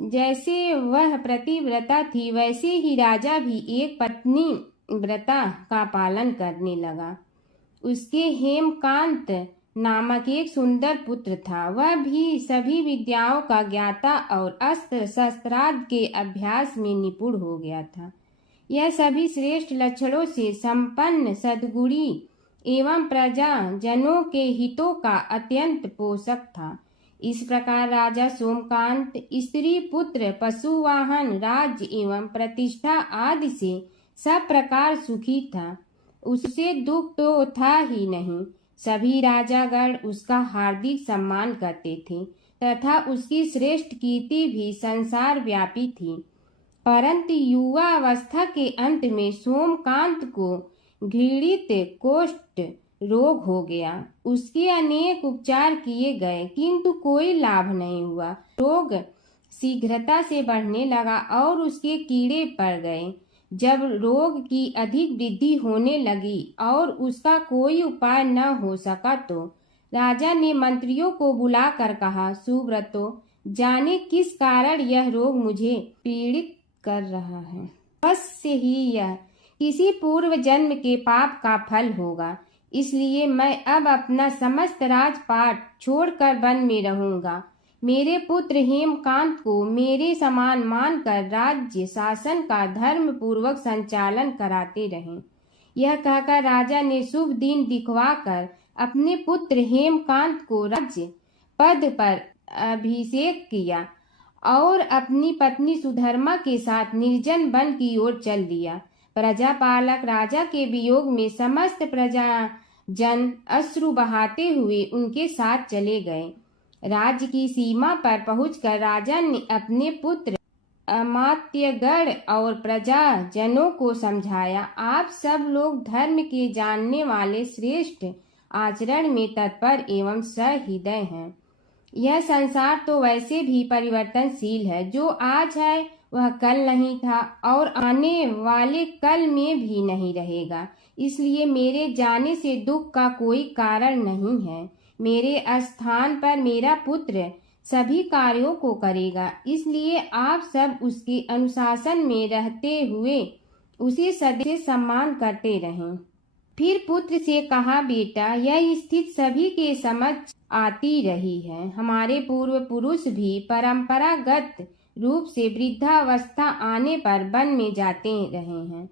जैसे वह पतिव्रता थी, वैसे ही राजा भी एक पत्नी व्रता का पालन करने लगा। उसके हेमकांत नामक एक सुंदर पुत्र था। वह भी सभी विद्याओं का ज्ञाता और अस्त्र शस्त्रादि के अभ्यास में निपुण हो गया था। यह सभी श्रेष्ठ लक्षणों से संपन्न सद्गुणी एवं प्रजा जनों के हितों का अत्यंत पोषक था। इस प्रकार राजा सोमकांत स्त्री पुत्र पशुवाहन राज्य एवं प्रतिष्ठा आदि से सब प्रकार सुखी था। उसे दुख तो था ही नहीं। सभी राजागण उसका हार्दिक सम्मान करते थे तथा उसकी श्रेष्ठ कीर्ति भी संसार व्यापी थी। परंतु युवावस्था के अंत में सोमकांत को घृणित कोष्ठ रोग हो गया। उसके अनेक उपचार किए गए किंतु कोई लाभ नहीं हुआ। रोग शीघ्रता से बढ़ने लगा और उसके कीड़े पड़ गए। जब रोग की अधिक वृद्धि होने लगी और उसका कोई उपाय न हो सका तो राजा ने मंत्रियों को बुलाकर कहा, सुव्रतो, जाने किस कारण यह रोग मुझे पीड़ित कर रहा है। अवश्य ही यह किसी पूर्व जन्म के पाप का फल होगा। इसलिए मैं अब अपना समस्त राजपाट छोड़कर वन में रहूंगा। मेरे पुत्र हेमकांत को मेरे समान मानकर राज्य शासन का धर्म पूर्वक संचालन कराते रहें। यह कहकर राजा ने शुभ दिन दिखवाकर अपने पुत्र हेमकांत को राज्य पद पर अभिषेक किया और अपनी पत्नी सुधर्मा के साथ निर्जन वन की ओर चल दिया। प्रजापालक राजा के वियोग में समस्त प्रजा जन अश्रु बहाते हुए उनके साथ चले गए। राज्य की सीमा पर पहुंचकर राजा ने अपने पुत्र अमात्यगण और प्रजा जनों को समझाया, आप सब लोग धर्म के जानने वाले, श्रेष्ठ आचरण में तत्पर एवं सहृदय हैं। यह संसार तो वैसे भी परिवर्तनशील है। जो आज है वह कल नहीं था और आने वाले कल में भी नहीं रहेगा। इसलिए मेरे जाने से दुख का कोई कारण नहीं है। मेरे स्थान पर मेरा पुत्र सभी कार्यों को करेगा। इसलिए आप सब उसके अनुशासन में रहते हुए उसे सदैव सम्मान करते रहें। फिर पुत्र से कहा, बेटा, यह स्थिति सभी के समझ आती रही है। हमारे पूर्व पुरुष भी परंपरागत रूप से वृद्धावस्था आने पर वन में जाते रहे हैं।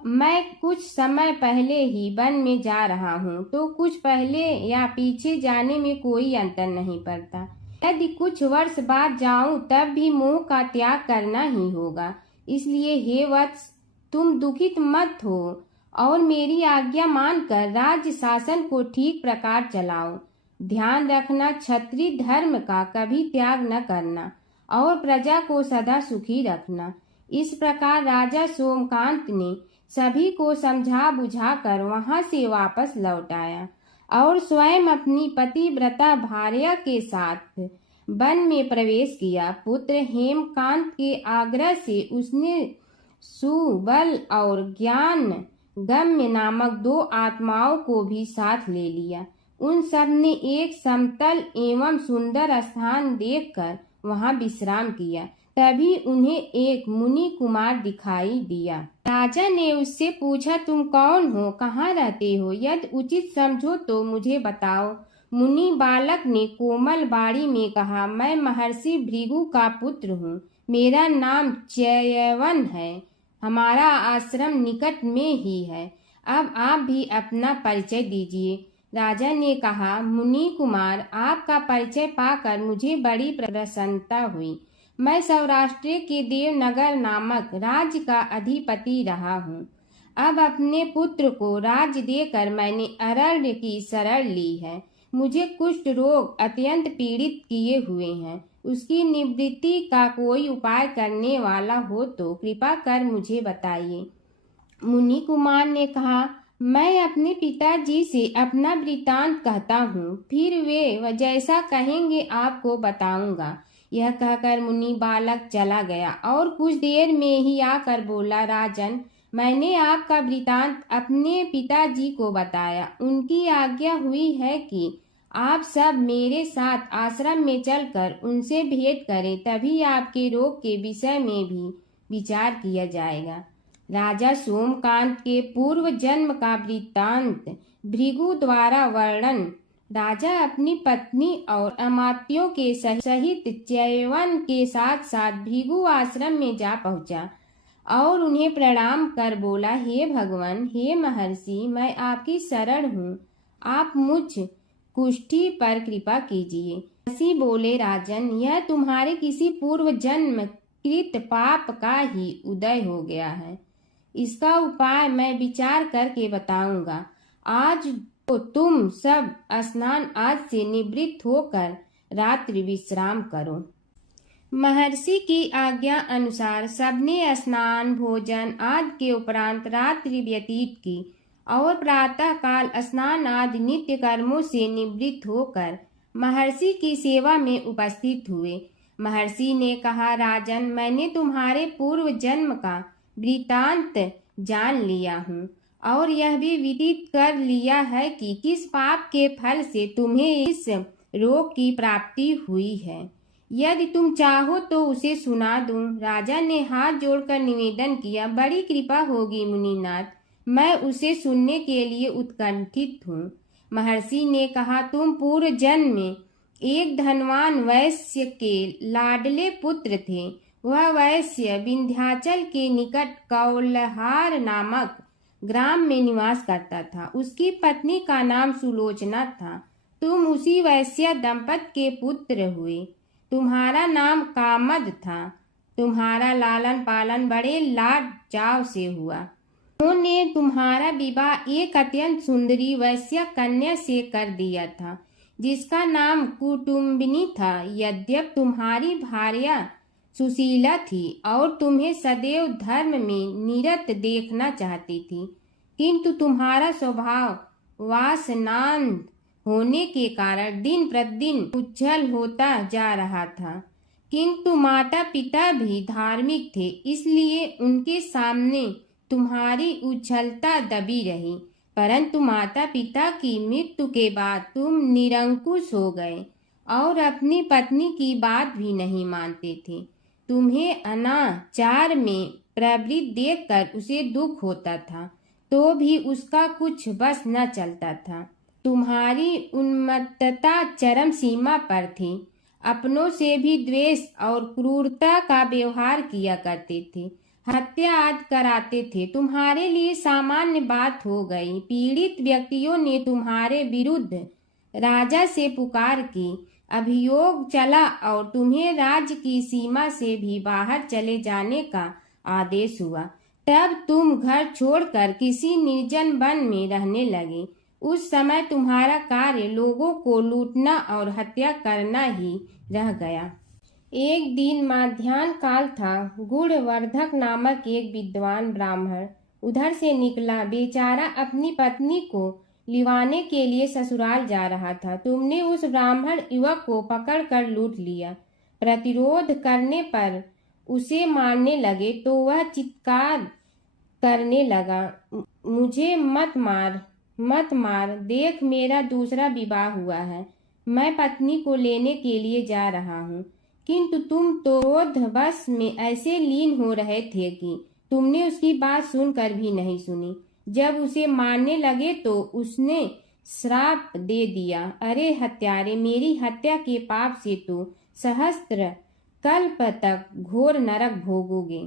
मैं कुछ समय पहले ही वन में जा रहा हूँ, तो कुछ पहले या पीछे जाने में कोई अंतर नहीं पड़ता। यदि कुछ वर्ष बाद जाऊं तब भी मोह का त्याग करना ही होगा। इसलिए हे वत्स, तुम दुखित मत हो और मेरी आज्ञा मानकर राज्य शासन को ठीक प्रकार चलाओ। ध्यान रखना, क्षत्रिय धर्म का कभी त्याग न करना और प्रजा को सदा सुखी रखना। इस प्रकार राजा सोमकांत ने सभी को समझा बुझाकर वहां से वापस लौट आया और स्वयं अपनी पतिव्रता भार्या के साथ वन में प्रवेश किया। पुत्र हेमकांत के आग्रह से उसने सुबल और ज्ञान गम्य नामक 2 आत्माओं को भी साथ ले लिया। उन सब ने एक समतल एवं सुंदर स्थान देखकर वहां विश्राम किया। तभी उन्हें एक मुनि कुमार दिखाई दिया। राजा ने उससे पूछा, तुम कौन हो, कहाँ रहते हो? यदि उचित समझो तो मुझे बताओ। मुनि बालक ने कोमल बाणी में कहा, मैं महर्षि भृगु का पुत्र हूँ। मेरा नाम च्यवन है। हमारा आश्रम निकट में ही है। अब आप भी अपना परिचय दीजिए। राजा ने कहा, मुनि कुमार, आपका परिचय पाकर मुझे बड़ी प्रसन्नता हुई। मैं सौराष्ट्र के देवनगर नामक राज्य का अधिपति रहा हूँ। अब अपने पुत्र को राज्य देकर मैंने अरण्य की शरण ली है। मुझे कुष्ठ रोग अत्यंत पीड़ित किए हुए हैं। उसकी निवृत्ति का कोई उपाय करने वाला हो तो कृपा कर मुझे बताइए। मुनि कुमार ने कहा, मैं अपने पिताजी से अपना वृतांत कहता हूँ, फिर वे जैसा कहेंगे आपको बताऊंगा। यह कहकर मुनि बालक चला गया और कुछ देर में ही आकर बोला, राजन, मैंने आपका वृतांत अपने पिताजी को बताया। उनकी आज्ञा हुई है कि आप सब मेरे साथ आश्रम में चलकर उनसे भेंट करें, तभी आपके रोग के विषय में भी विचार किया जाएगा। राजा सोमकांत के पूर्व जन्म का वृत्तांत भृगु द्वारा वर्णन। राजा अपनी पत्नी और अमात्यों के सहित च्यवन के साथ साथ भृगु आश्रम में जा पहुंचा और उन्हें प्रणाम कर बोला, हे भगवान, हे महर्षि, मैं आपकी शरण हूँ, आप मुझ कुष्ठी पर कृपा कीजिए। महर्षि बोले, राजन, यह तुम्हारे किसी पूर्व जन्म कृत पाप का ही उदय हो गया है। इसका उपाय मैं विचार करके बताऊंगा। आज तो तुम सब स्नान आज से निवृत्त होकर रात्रि विश्राम करो। महर्षि की आज्ञा अनुसार सबने स्नान भोजन आदि के उपरांत रात्रि व्यतीत की और प्रातः काल स्नान आदि नित्य कर्मों से निवृत्त होकर महर्षि की सेवा में उपस्थित हुए। महर्षि ने कहा, राजन, मैंने तुम्हारे पूर्व जन्म का वृतांत जान लिया हूँ और यह भी विदित कर लिया है कि किस पाप के फल से तुम्हें इस रोग की प्राप्ति हुई है। यदि तुम चाहो तो उसे सुना दूं। राजा ने हाथ जोड़कर निवेदन किया, बड़ी कृपा होगी मुनिनाथ, मैं उसे सुनने के लिए उत्कंठित हूँ। महर्षि ने कहा, तुम पूर्व जन्म में एक धनवान वैश्य के लाडले पुत्र थे। वह वैश्य विंध्याचल के निकट कौलहार नामक ग्राम में निवास करता था। उसकी पत्नी का नाम सुलोचना था। तुम उसी वैश्य दंपत के पुत्र हुए। तुम्हारा नाम कामद था। तुम्हारा लालन पालन बड़े लाड चाव से हुआ। उन्होंने तुम्हारा विवाह एक अत्यंत सुंदरी वैश्य कन्या से कर दिया था, जिसका नाम कुटुम्बिनी था। यद्यप तुम्हारी भार्या सुशीला थी और तुम्हें सदैव धर्म में निरत देखना चाहती थी, किंतु तुम्हारा स्वभाव वासनांध होने के कारण दिन प्रतिदिन उज्जवल होता जा रहा था। किंतु माता पिता भी धार्मिक थे, इसलिए उनके सामने तुम्हारी उज्ज्वलता दबी रही। परंतु माता पिता की मृत्यु के बाद तुम निरंकुश हो गए और अपनी पत्नी की बात भी नहीं मानते थे। तुम्हें अनाचार में प्रवृत्त देखकर उसे दुख होता था, तो भी उसका कुछ बस न चलता था। तुम्हारी उन्मत्तता चरम सीमा पर थी। अपनों से भी द्वेष और क्रूरता का व्यवहार किया करते थे, हत्या आदि कराते थे। तुम्हारे लिए सामान्य बात हो गई। पीड़ित व्यक्तियों ने तुम्हारे विरुद्ध राजा से पुकार की। अभियोग चला और तुम्हें राज्य की सीमा से भी बाहर चले जाने का आदेश हुआ। तब तुम घर छोड़कर किसी निर्जन वन में रहने लगे। उस समय तुम्हारा कार्य लोगों को लूटना और हत्या करना ही रह गया। एक दिन माध्याह्न काल था। गुणवर्धक नामक एक विद्वान ब्राह्मण उधर से निकला। बेचारा अपनी पत्नी को लिवाने के लिए ससुराल जा रहा था। तुमने उस ब्राह्मण युवक को पकड़कर लूट लिया। प्रतिरोध करने पर उसे मारने लगे तो वह चित्कार करने लगा, मुझे मत मार, मत मार, देख मेरा दूसरा विवाह हुआ है। मैं पत्नी को लेने के लिए जा रहा हूँ। किंतु तुम तो क्रोधवश में ऐसे लीन हो रहे थे कि तुमने उसकी बात सुनकर भी नहीं सुनी। जब उसे मारने लगे तो उसने श्राप दे दिया, अरे हत्यारे, मेरी हत्या के पाप से तो सहस्त्र कल्प तक घोर नरक भोगोगे।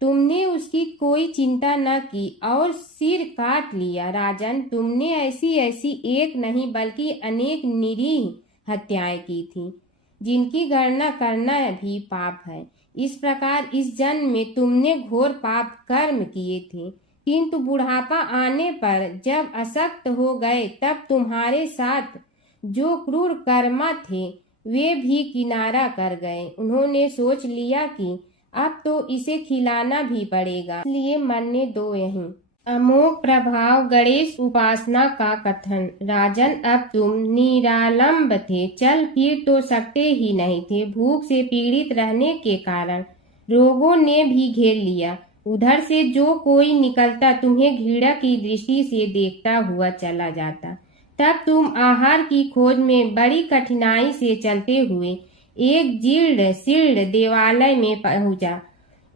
तुमने उसकी कोई चिंता न की और सिर काट लिया। राजन, तुमने ऐसी ऐसी एक नहीं बल्कि अनेक निरीह हत्याएं की थी, जिनकी गणना करना भी पाप है। इस प्रकार इस जन्म में तुमने घोर पाप कर्म किए थे, किंतु बुढ़ापा आने पर जब अशक्त हो गए तब तुम्हारे साथ जो क्रूर कर्मा थे वे भी किनारा कर गए। उन्होंने सोच लिया कि अब तो इसे खिलाना भी पड़ेगा, इसलिए मरने दो यहीं। अमोघ प्रभाव गणेश उपासना का कथन। राजन, अब तुम निरालंब थे, चल फिर तो सकते ही नहीं थे। भूख से पीड़ित रहने के कारण रोगों ने भी घेर लिया। उधर से जो कोई निकलता तुम्हें घृणा की दृष्टि से देखता हुआ चला जाता। तब तुम आहार की खोज में बड़ी कठिनाई से चलते हुए एक जीर्ण शीर्ण देवालय में पहुंचा।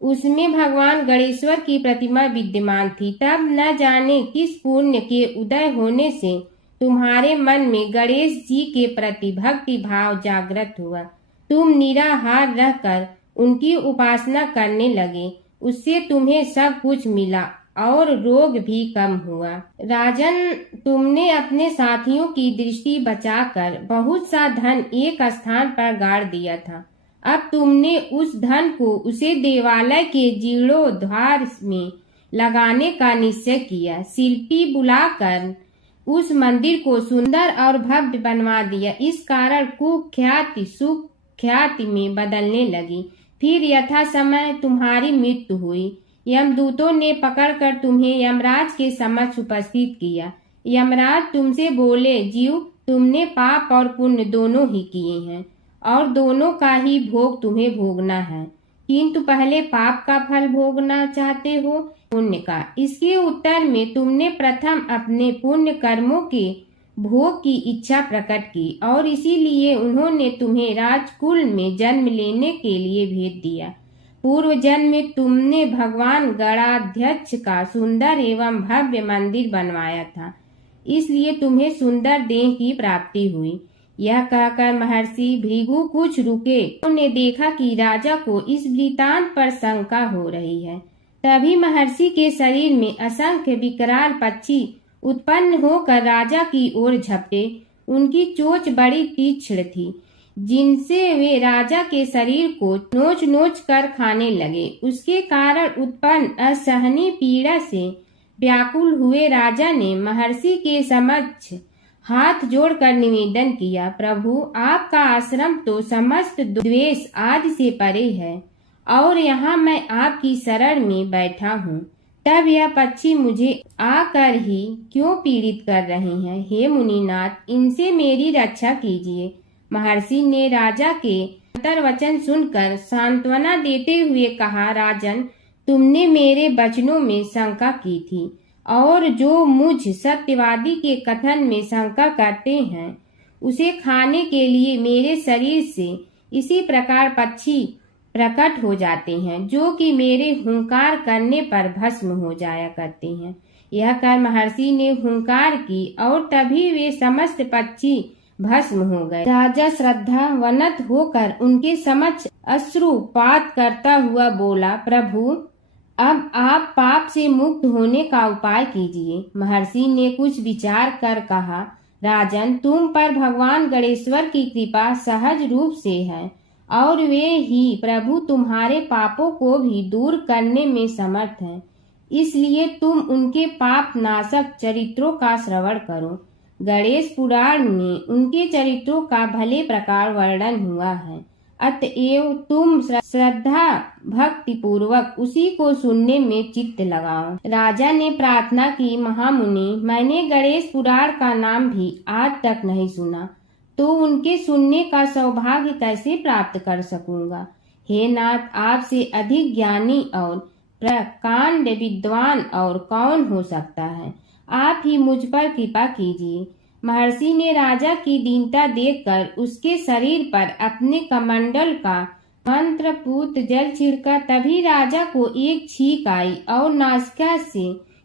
उसमें भगवान गणेश्वर की प्रतिमा विद्यमान थी। तब न जाने किस पुण्य के उदय होने से तुम्हारे मन में गणेश जी के प्रति भक्ति भाव जागृत हुआ। तुम निराहार रहकर उनकी उपासना करने लगे। उससे तुम्हें सब कुछ मिला और रोग भी कम हुआ। राजन, तुमने अपने साथियों की दृष्टि बचाकर बहुत सा धन एक स्थान पर गाड़ दिया था। अब तुमने उस धन को उसे देवालय के जीर्णोद्धार में लगाने का निश्चय किया। शिल्पी बुलाकर उस मंदिर को सुंदर और भव्य बनवा दिया। इस कारण कुख्याति सुख्याति में बदलने लगी। फिर यथा समय तुम्हारी मृत्यु हुई। यमदूतों ने पकड़कर तुम्हें यमराज के समक्ष उपस्थित किया। यमराज तुमसे बोले, जीव, तुमने पाप और पुण्य दोनों ही किए हैं और दोनों का ही भोग तुम्हें भोगना है। किंतु पहले पाप का फल भोगना चाहते हो पुण्य का? इसके उत्तर में तुमने प्रथम अपने पुण्य कर्मों के भोग की इच्छा प्रकट की और इसीलिए उन्होंने तुम्हें राजकुल में जन्म लेने के लिए भेज दिया। पूर्व जन्म में तुमने भगवान गणाध्यक्ष का सुंदर एवं भव्य मंदिर बनवाया था, इसलिए तुम्हें सुंदर देह की प्राप्ति हुई। यह कहकर महर्षि भृगु कुछ रुके। उन्होंने देखा कि राजा को इस वृतांत पर शंका हो रही है। तभी महर्षि के शरीर में असंख्य विकराल पक्षी उत्पन्न होकर राजा की ओर झपटे। उनकी चोंच बड़ी तीक्ष्ण थी, जिनसे वे राजा के शरीर को नोच नोच कर खाने लगे। उसके कारण उत्पन्न असहनीय पीड़ा से व्याकुल हुए राजा ने महर्षि के समक्ष हाथ जोड़कर निवेदन किया, प्रभु, आपका आश्रम तो समस्त द्वेष आदि से परे है और यहाँ मैं आपकी शरण में बैठा हूँ। तब यह पक्षी मुझे आकर ही क्यों पीड़ित कर रहे हैं? हे मुनिनाथ, इनसे मेरी रक्षा कीजिए। महर्षि ने राजा के अंतर्वचन सुनकर सांत्वना देते हुए कहा, राजन, तुमने मेरे वचनों में शंका की थी और जो मुझ सत्यवादी के कथन में शंका करते हैं उसे खाने के लिए मेरे शरीर से इसी प्रकार पक्षी प्रकट हो जाते हैं, जो कि मेरे हुंकार करने पर भस्म हो जाया करते हैं। यह कर महर्षि ने हुंकार की और तभी वे समस्त पक्षी भस्म हो गए। राजा श्रद्धावनत होकर उनके समक्ष अश्रुपात करता हुआ बोला, प्रभु, अब आप पाप से मुक्त होने का उपाय कीजिए। महर्षि ने कुछ विचार कर कहा, राजन, तुम पर भगवान गणेश्वर की कृपा सहज रूप से है और वे ही प्रभु तुम्हारे पापों को भी दूर करने में समर्थ हैं। इसलिए तुम उनके पाप नाशक चरित्रों का श्रवण करो। गणेश पुराण में उनके चरित्रों का भले प्रकार वर्णन हुआ है, अतएव तुम श्रद्धा भक्ति पूर्वक उसी को सुनने में चित्त लगाओ। राजा ने प्रार्थना की, महामुनि, मैंने गणेश पुराण का नाम भी आज तक नहीं सुना, तो उनके सुनने का सौभाग्य कैसे प्राप्त कर सकूंगा? हे नाथ, आपसे अधिक ज्ञानी और प्रकांड विद्वान और कौन हो सकता है? आप ही मुझ पर कृपा कीजिए। महर्षि ने राजा की दीनता देखकर उसके शरीर पर अपने कमंडल का मंत्रपूत जल छिड़का। तभी राजा को एक छींक आई और नासिका से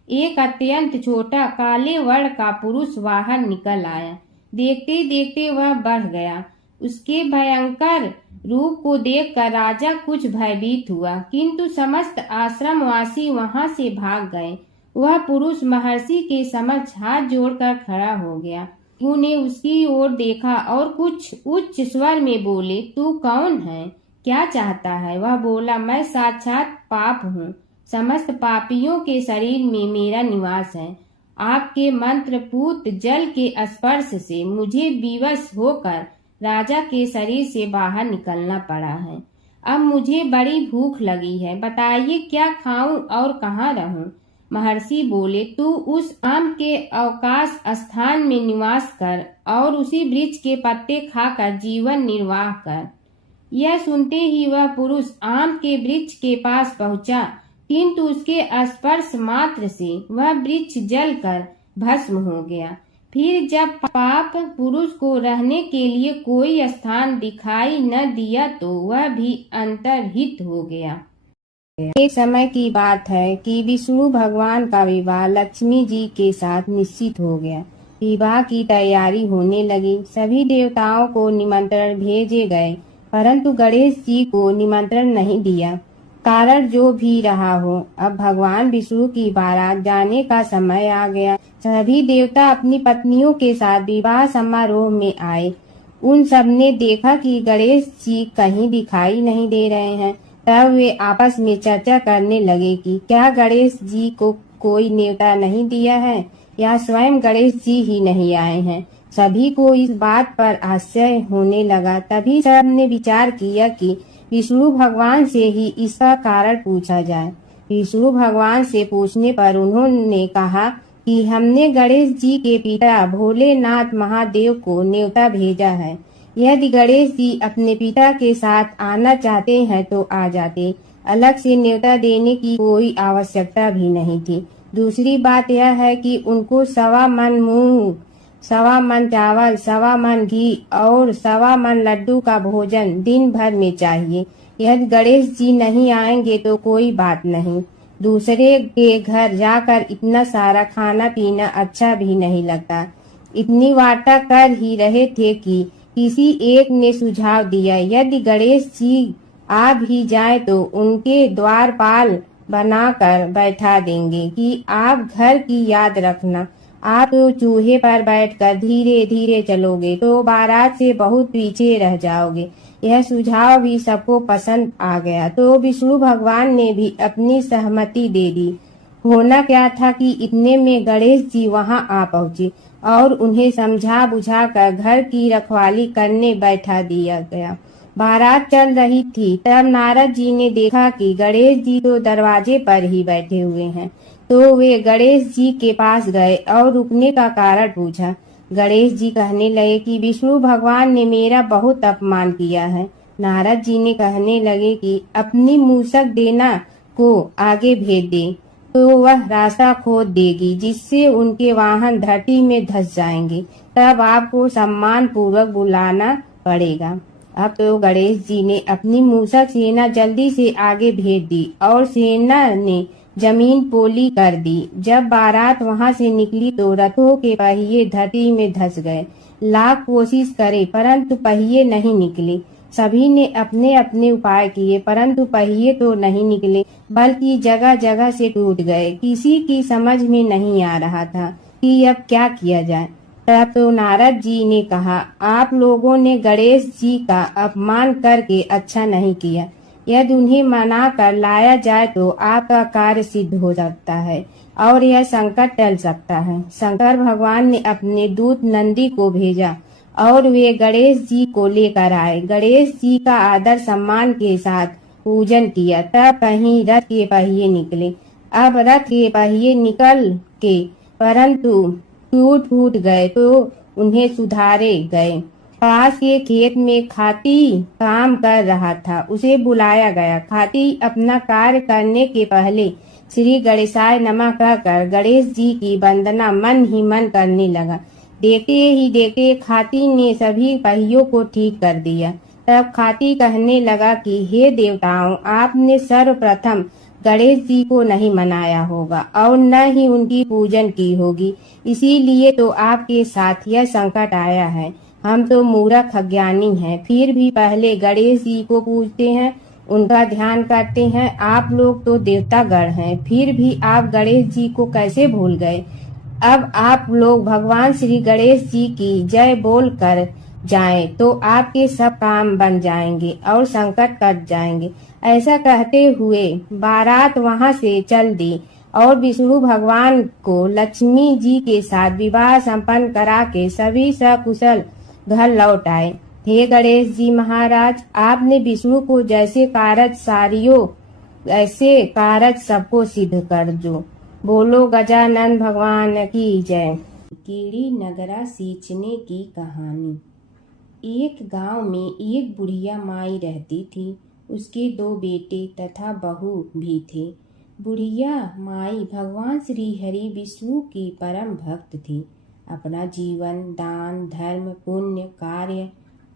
एक अत्यंत छोटा काले वर्ण का पुरुष बाहर निकल आया। देखते देखते वह बढ़ गया। उसके भयंकर रूप को देखकर राजा कुछ भयभीत हुआ, किंतु समस्त आश्रमवासी वहां से भाग गए। वह पुरुष महर्षि के समक्ष हाथ जोड़कर खड़ा हो गया। उन्हें उसकी ओर देखा और कुछ उच्च स्वर में बोले, तू कौन है, क्या चाहता है? वह बोला, मैं साक्षात पाप हूँ। समस्त पापियों के शरीर में मेरा निवास है। आपके मंत्रपूत जल के स्पर्श से मुझे विवश होकर राजा के शरीर से बाहर निकलना पड़ा है। अब मुझे बड़ी भूख लगी है, बताइए क्या खाऊं और कहाँ रहूं? महर्षि बोले, तू उस आम के अवकाश स्थान में निवास कर और उसी वृक्ष के पत्ते खाकर जीवन निर्वाह कर। यह सुनते ही वह पुरुष आम के वृक्ष के पास पहुंचा, किंतु उसके स्पर्श मात्र से वह वृक्ष जलकर भस्म हो गया। फिर जब पाप पुरुष को रहने के लिए कोई स्थान दिखाई न दिया तो वह भी अंतर्हित हो गया। एक समय की बात है कि विष्णु भगवान का विवाह लक्ष्मी जी के साथ निश्चित हो गया। विवाह की तैयारी होने लगी। सभी देवताओं को निमंत्रण भेजे गए, परंतु गणेश जी को निमंत्रण नहीं दिया। कारण जो भी रहा हो, अब भगवान विष्णु की बारात जाने का समय आ गया। सभी देवता अपनी पत्नियों के साथ विवाह समारोह में आए। उन सब ने देखा कि गणेश जी कहीं दिखाई नहीं दे रहे हैं। तब वे आपस में चर्चा करने लगे कि क्या गणेश जी को कोई न्योता नहीं दिया है या स्वयं गणेश जी ही नहीं आए हैं। सभी को इस बात पर आश्चर्य होने लगा। तभी सब ने विचार किया कि विष्णु भगवान से ही इसका कारण पूछा जाए। विष्णु भगवान से पूछने पर उन्होंने कहा कि हमने गणेश जी के पिता भोलेनाथ महादेव को न्योता भेजा है। यदि गणेश जी अपने पिता के साथ आना चाहते हैं तो आ जाते, अलग से न्योता देने की कोई आवश्यकता भी नहीं थी। दूसरी बात यह है कि उनको 1.25 मन मूंग, 1.25 मन चावल, 1.25 मन घी और 1.25 मन लड्डू का भोजन दिन भर में चाहिए। यदि गणेश जी नहीं आएंगे तो कोई बात नहीं, दूसरे के घर जाकर इतना सारा खाना पीना अच्छा भी नहीं लगता। इतनी वार्ता कर ही रहे थे कि किसी एक ने सुझाव दिया, यदि गणेश जी आ भी जाए तो उनके द्वारपाल बनाकर बैठा देंगे कि आप घर की याद रखना। आप तो चूहे पर बैठकर धीरे धीरे चलोगे तो बारात से बहुत पीछे रह जाओगे। यह सुझाव भी सबको पसंद आ गया तो विष्णु भगवान ने भी अपनी सहमति दे दी। होना क्या था कि इतने में गणेश जी वहां आ पहुंचे और उन्हें समझा बुझा कर घर की रखवाली करने बैठा दिया गया। बारात चल रही थी, तब नारद जी ने देखा कि गणेश जी तो दरवाजे पर ही बैठे हुए हैं, तो वे गणेश जी के पास गए और रुकने का कारण पूछा। गणेश जी कहने लगे कि विष्णु भगवान ने मेरा बहुत अपमान किया है। नारद जी ने कहने लगे कि अपनी मूसक देना को आगे भेज दे तो वह रास्ता खोद देगी, जिससे उनके वाहन धरती में धंस जाएंगे। तब आपको सम्मान पूर्वक बुलाना पड़ेगा। अब तो गणेश जी ने अपनी मूसक सेना जल्दी से आगे भेज दी और सेना ने जमीन पोली कर दी। जब बारात वहां से निकली तो रथों के पहिए धरती में धंस गए। लाख कोशिश करे परंतु पहिए नहीं निकले। सभी ने अपने अपने उपाय किए परंतु पहिए तो नहीं निकले, बल्कि जगह जगह से टूट गए। किसी की समझ में नहीं आ रहा था कि अब क्या किया जाए। तब तो नारद जी ने कहा, आप लोगों ने गणेश जी का अपमान करके अच्छा नहीं किया। यदि उन्हें मना कर लाया जाए तो आपका कार्य सिद्ध हो सकता है और यह संकट टल सकता है। शंकर भगवान ने अपने दूत नंदी को भेजा और वे गणेश जी को लेकर आए। गणेश जी का आदर सम्मान के साथ पूजन किया। तब कहीं रथ के पहिए निकले। अब रथ के पहिए निकल के परंतु टूट गए तो उन्हें सुधारे गए। पास के खेत में खाती काम कर रहा था, उसे बुलाया गया। खाती अपना कार्य करने के पहले श्री गणेशाय नमः कहकर गणेश जी की वंदना मन ही मन करने लगा। देखते ही देखते खाती ने सभी पहियों को ठीक कर दिया। तब खाती कहने लगा कि हे देवताओं, आपने सर्वप्रथम गणेश जी को नहीं मनाया होगा और न ही उनकी पूजन की होगी, इसीलिए तो आपके साथ यह संकट आया है। हम तो मूर्ख अज्ञानी हैं, फिर भी पहले गणेश जी को पूजते हैं, उनका ध्यान करते हैं। आप लोग तो देवतागण हैं, फिर भी आप गणेश जी को कैसे भूल गए। अब आप लोग भगवान श्री गणेश जी की जय बोल कर जाएं तो आपके सब काम बन जाएंगे और संकट कट जाएंगे। ऐसा कहते हुए बारात वहां से चल दी और विष्णु भगवान को लक्ष्मी जी के साथ विवाह संपन्न करा के सभी सकुशल घर लौट आए। हे गणेश जी महाराज, आपने विष्णु को जैसे कारज सारियो ऐसे कारज सबको सिद्ध कर जो। बोलो गजानन भगवान की जय। कीड़ी नगरा सींचने की कहानी। एक गांव में एक बुढ़िया माई रहती थी। उसके 2 बेटे तथा बहू भी थे। बुढ़िया माई भगवान श्री हरि विष्णु की परम भक्त थी। अपना जीवन दान धर्म पुण्य कार्य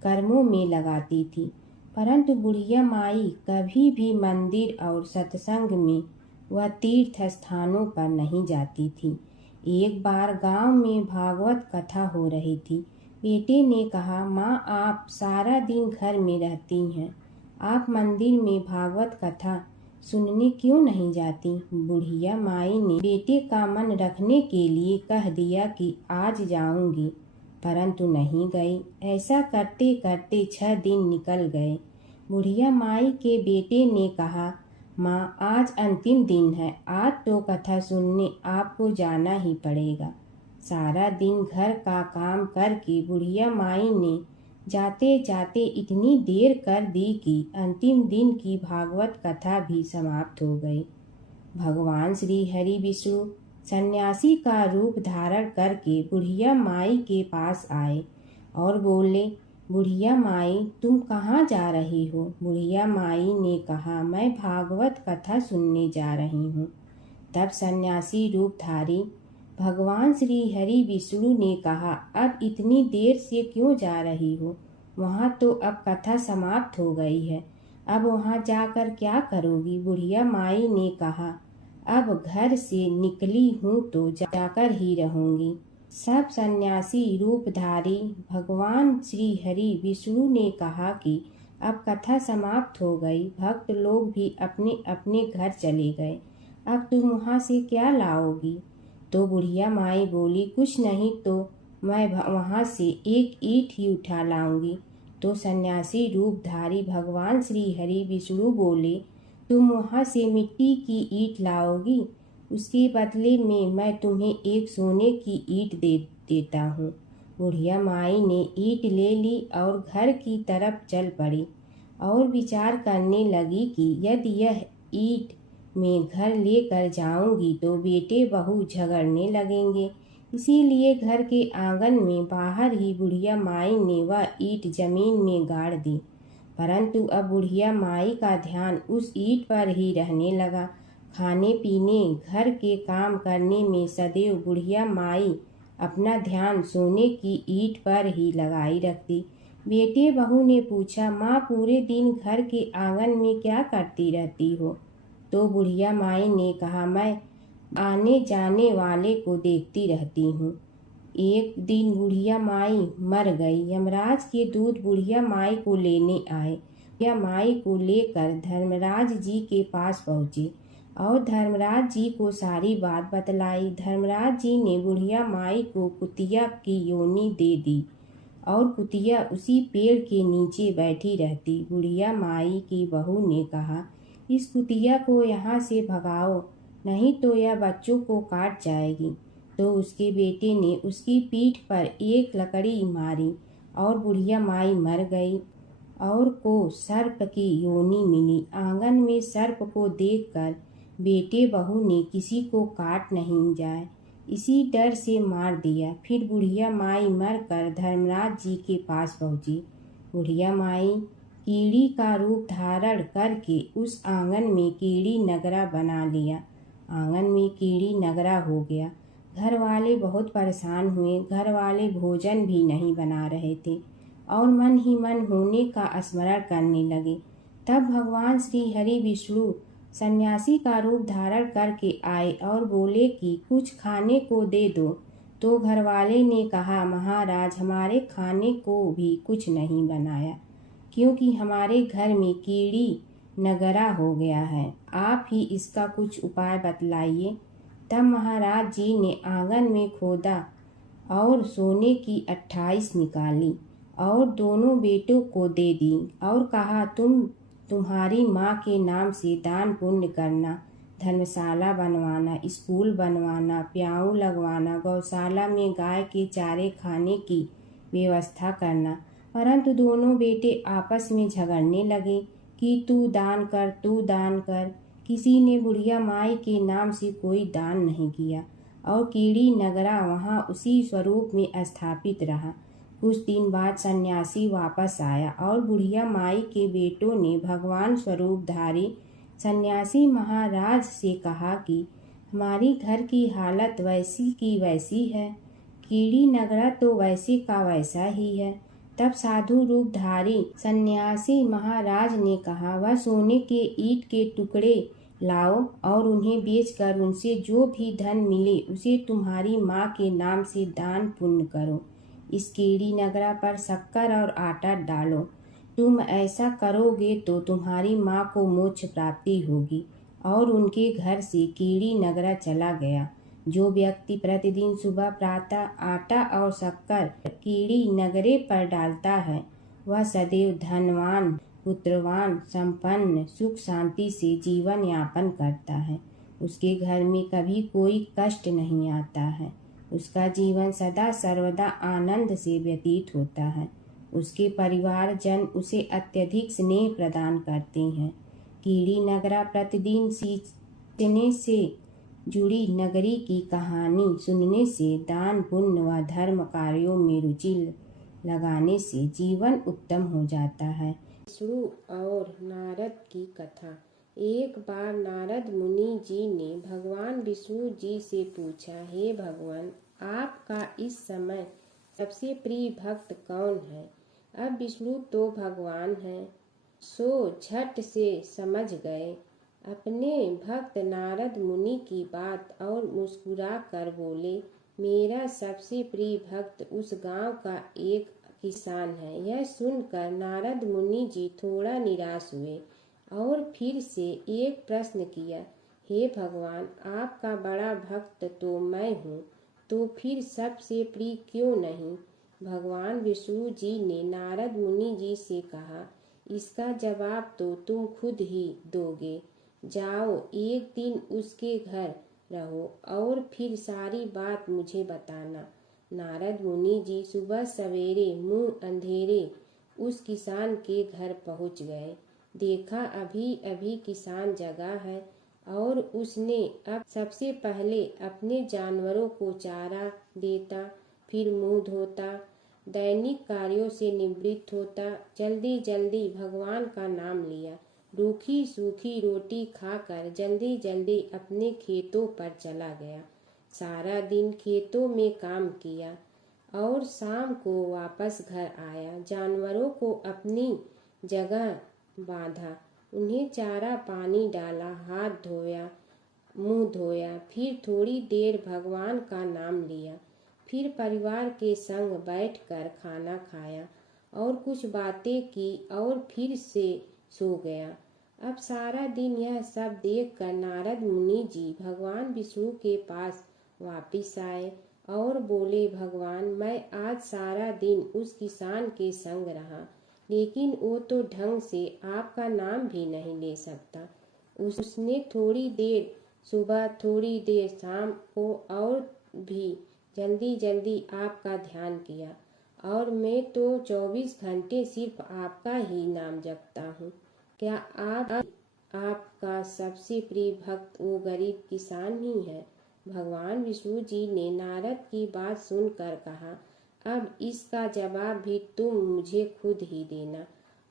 कर्मों में लगाती थी। परंतु बुढ़िया माई कभी भी मंदिर और सत्संग में वह तीर्थ स्थानों पर नहीं जाती थी। एक बार गांव में भागवत कथा हो रही थी। बेटे ने कहा, माँ आप सारा दिन घर में रहती हैं, आप मंदिर में भागवत कथा सुनने क्यों नहीं जाती? बुढ़िया माई ने बेटे का मन रखने के लिए कह दिया कि आज जाऊंगी, परंतु नहीं गई। ऐसा करते करते 6 दिन निकल गए। बुढ़िया माई के बेटे ने कहा, माँ आज अंतिम दिन है, आज तो कथा सुनने आपको जाना ही पड़ेगा। सारा दिन घर का काम करके बुढ़िया माई ने जाते जाते इतनी देर कर दी कि अंतिम दिन की भागवत कथा भी समाप्त हो गई। भगवान श्री हरि विष्णु सन्यासी का रूप धारण करके बुढ़िया माई के पास आए और बोले, बुढ़िया माई तुम कहाँ जा रही हो? बुढ़िया माई ने कहा, मैं भागवत कथा सुनने जा रही हूँ। तब सन्यासी रूपधारी भगवान श्री हरि विष्णु ने कहा, अब इतनी देर से क्यों जा रही हो? वहाँ तो अब कथा समाप्त हो गई है, अब वहाँ जाकर क्या करोगी? बुढ़िया माई ने कहा, अब घर से निकली हूँ तो जाकर ही रहूंगी। सब सन्यासी रूपधारी भगवान श्री हरि विष्णु ने कहा कि अब कथा समाप्त हो गई, भक्त लोग भी अपने अपने घर चले गए, अब तुम वहाँ से क्या लाओगी? तो बुढ़िया माई बोली, कुछ नहीं तो मैं वहाँ से एक ईंट ही उठा लाऊंगी। तो सन्यासी रूपधारी भगवान श्री हरि विष्णु बोले, तुम वहाँ से मिट्टी की ईंट लाओगी, उसके बदले में मैं तुम्हें एक सोने की ईंट देता हूँ। बुढ़िया माई ने ईंट ले ली और घर की तरफ चल पड़ी और विचार करने लगी कि यदि यह ईंट मैं घर लेकर जाऊंगी तो बेटे बहू झगड़ने लगेंगे। इसीलिए घर के आंगन में बाहर ही बुढ़िया माई ने वह ईंट जमीन में गाड़ दी। परंतु अब बुढ़िया माई का ध्यान उस ईंट पर ही रहने लगा। खाने पीने घर के काम करने में सदैव बुढ़िया माई अपना ध्यान सोने की ईंट पर ही लगाई रखती। बेटे बहू ने पूछा, माँ पूरे दिन घर के आंगन में क्या करती रहती हो? तो बुढ़िया माई ने कहा, मैं आने जाने वाले को देखती रहती हूँ। एक दिन बुढ़िया माई मर गई। यमराज के दूत बुढ़िया माई को लेने आए। बुढ़िया माई को लेकर धर्मराज जी के पास पहुँचे और धर्मराज जी को सारी बात बतलाई। धर्मराज जी ने बुढ़िया माई को कुतिया की योनि दे दी और कुतिया उसी पेड़ के नीचे बैठी रहती। बुढ़िया माई की बहू ने कहा, इस कुतिया को यहाँ से भगाओ, नहीं तो यह बच्चों को काट जाएगी। तो उसके बेटे ने उसकी पीठ पर एक लकड़ी मारी और बुढ़िया माई मर गई और को सर्प की योनि मिली। आंगन में सर्प को देखकर बेटे बहू ने किसी को काट नहीं जाए इसी डर से मार दिया। फिर बुढ़िया माई मर कर धर्मराज जी के पास पहुंची। बुढ़िया माई कीड़ी का रूप धारण करके उस आंगन में कीड़ी नगरा बना लिया। आंगन में कीड़ी नगरा हो गया। घर वाले बहुत परेशान हुए। घर वाले भोजन भी नहीं बना रहे थे और मन ही मन होने का स्मरण करने लगे। तब भगवान श्री हरि विष्णु सन्यासी का रूप धारण करके आए और बोले कि कुछ खाने को दे दो। तो घरवाले ने कहा, महाराज हमारे खाने को भी कुछ नहीं बनाया, क्योंकि हमारे घर में कीड़ी नगरा हो गया है, आप ही इसका कुछ उपाय बतलाइए। तब महाराज जी ने आंगन में खोदा और सोने की 28 निकाली और दोनों बेटों को दे दी और कहा, तुम्हारी माँ के नाम से दान पुण्य करना, धर्मशाला बनवाना, स्कूल बनवाना, प्याऊ लगवाना, गौशाला में गाय के चारे खाने की व्यवस्था करना। परंतु दोनों बेटे आपस में झगड़ने लगे कि तू दान कर, तू दान कर। किसी ने बुढ़िया माई के नाम से कोई दान नहीं किया और कीड़ी नगरा वहाँ उसी स्वरूप में स्थापित रहा। कुछ दिन बाद सन्यासी वापस आया और बुढ़िया माई के बेटों ने भगवान स्वरूपधारी सन्यासी महाराज से कहा कि हमारी घर की हालत वैसी की वैसी है, कीड़ी नगरा तो वैसे का वैसा ही है। तब साधु रूपधारी सन्यासी महाराज ने कहा, वह सोने के ईंट के टुकड़े लाओ और उन्हें बेचकर उनसे जो भी धन मिले उसे तुम्हारी माँ के नाम से दान पुण्य करो। इस कीड़ी नगरा पर शक्कर और आटा डालो। तुम ऐसा करोगे तो तुम्हारी माँ को मोक्ष प्राप्ति होगी। और उनके घर से कीड़ी नगरा चला गया। जो व्यक्ति प्रतिदिन सुबह प्रातः आटा और शक्कर कीड़ी नगरे पर डालता है वह सदैव धनवान, पुत्रवान, संपन्न, सुख शांति से जीवन यापन करता है। उसके घर में कभी कोई कष्ट नहीं आता है। उसका जीवन सदा सर्वदा आनंद से व्यतीत होता है। उसके परिवारजन उसे अत्यधिक स्नेह प्रदान करते हैं। कीड़ी नगरा प्रतिदिन सींचने से जुड़ी नगरी की कहानी सुनने से, दान पुण्य व धर्म कार्यों में रुचि लगाने से जीवन उत्तम हो जाता है। विष्णु और नारद की कथा। एक बार नारद मुनि जी ने भगवान विष्णु जी से पूछा, हे भगवान, आपका इस समय सबसे प्रिय भक्त कौन है? अब विष्णु तो भगवान हैं, सो झट से समझ गए अपने भक्त नारद मुनि की बात और मुस्कुरा कर बोले, मेरा सबसे प्रिय भक्त उस गांव का एक किसान है। यह सुनकर नारद मुनि जी थोड़ा निराश हुए और फिर से एक प्रश्न किया, हे भगवान, आपका बड़ा भक्त तो मैं हूँ, तो फिर सबसे प्रिय क्यों नहीं? भगवान विष्णु जी ने नारद मुनि जी से कहा, इसका जवाब तो तुम खुद ही दोगे। जाओ, एक दिन उसके घर रहो और फिर सारी बात मुझे बताना। नारद मुनि जी सुबह सवेरे मुंह अंधेरे उस किसान के घर पहुंच गए। देखा अभी अभी किसान जगा है और उसने अब सबसे पहले अपने जानवरों को चारा देता, फिर मुंह धोता, दैनिक कार्यों से निवृत्त होता, जल्दी जल्दी भगवान का नाम लिया, रूखी सूखी रोटी खाकर जल्दी जल्दी अपने खेतों पर चला गया। सारा दिन खेतों में काम किया और शाम को वापस घर आया। जानवरों को अपनी जगह बांधा, उन्हें चारा पानी डाला, हाथ धोया, मुंह धोया, फिर थोड़ी देर भगवान का नाम लिया, फिर परिवार के संग बैठकर खाना खाया और कुछ बातें की और फिर से सो गया। अब सारा दिन यह सब देखकर नारद मुनि जी भगवान विष्णु के पास वापिस आए और बोले, भगवान, मैं आज सारा दिन उस किसान के संग रहा, लेकिन वो तो ढंग से आपका नाम भी नहीं ले सकता। उसने थोड़ी देर सुबह, थोड़ी देर शाम को और भी जल्दी जल्दी आपका ध्यान किया और मैं तो 24 घंटे सिर्फ आपका ही नाम जपता हूँ। क्या आपका सबसे प्रिय भक्त वो गरीब किसान ही है? भगवान विष्णु जी ने नारद की बात सुनकर कहा, अब इसका जवाब भी तुम मुझे खुद ही देना।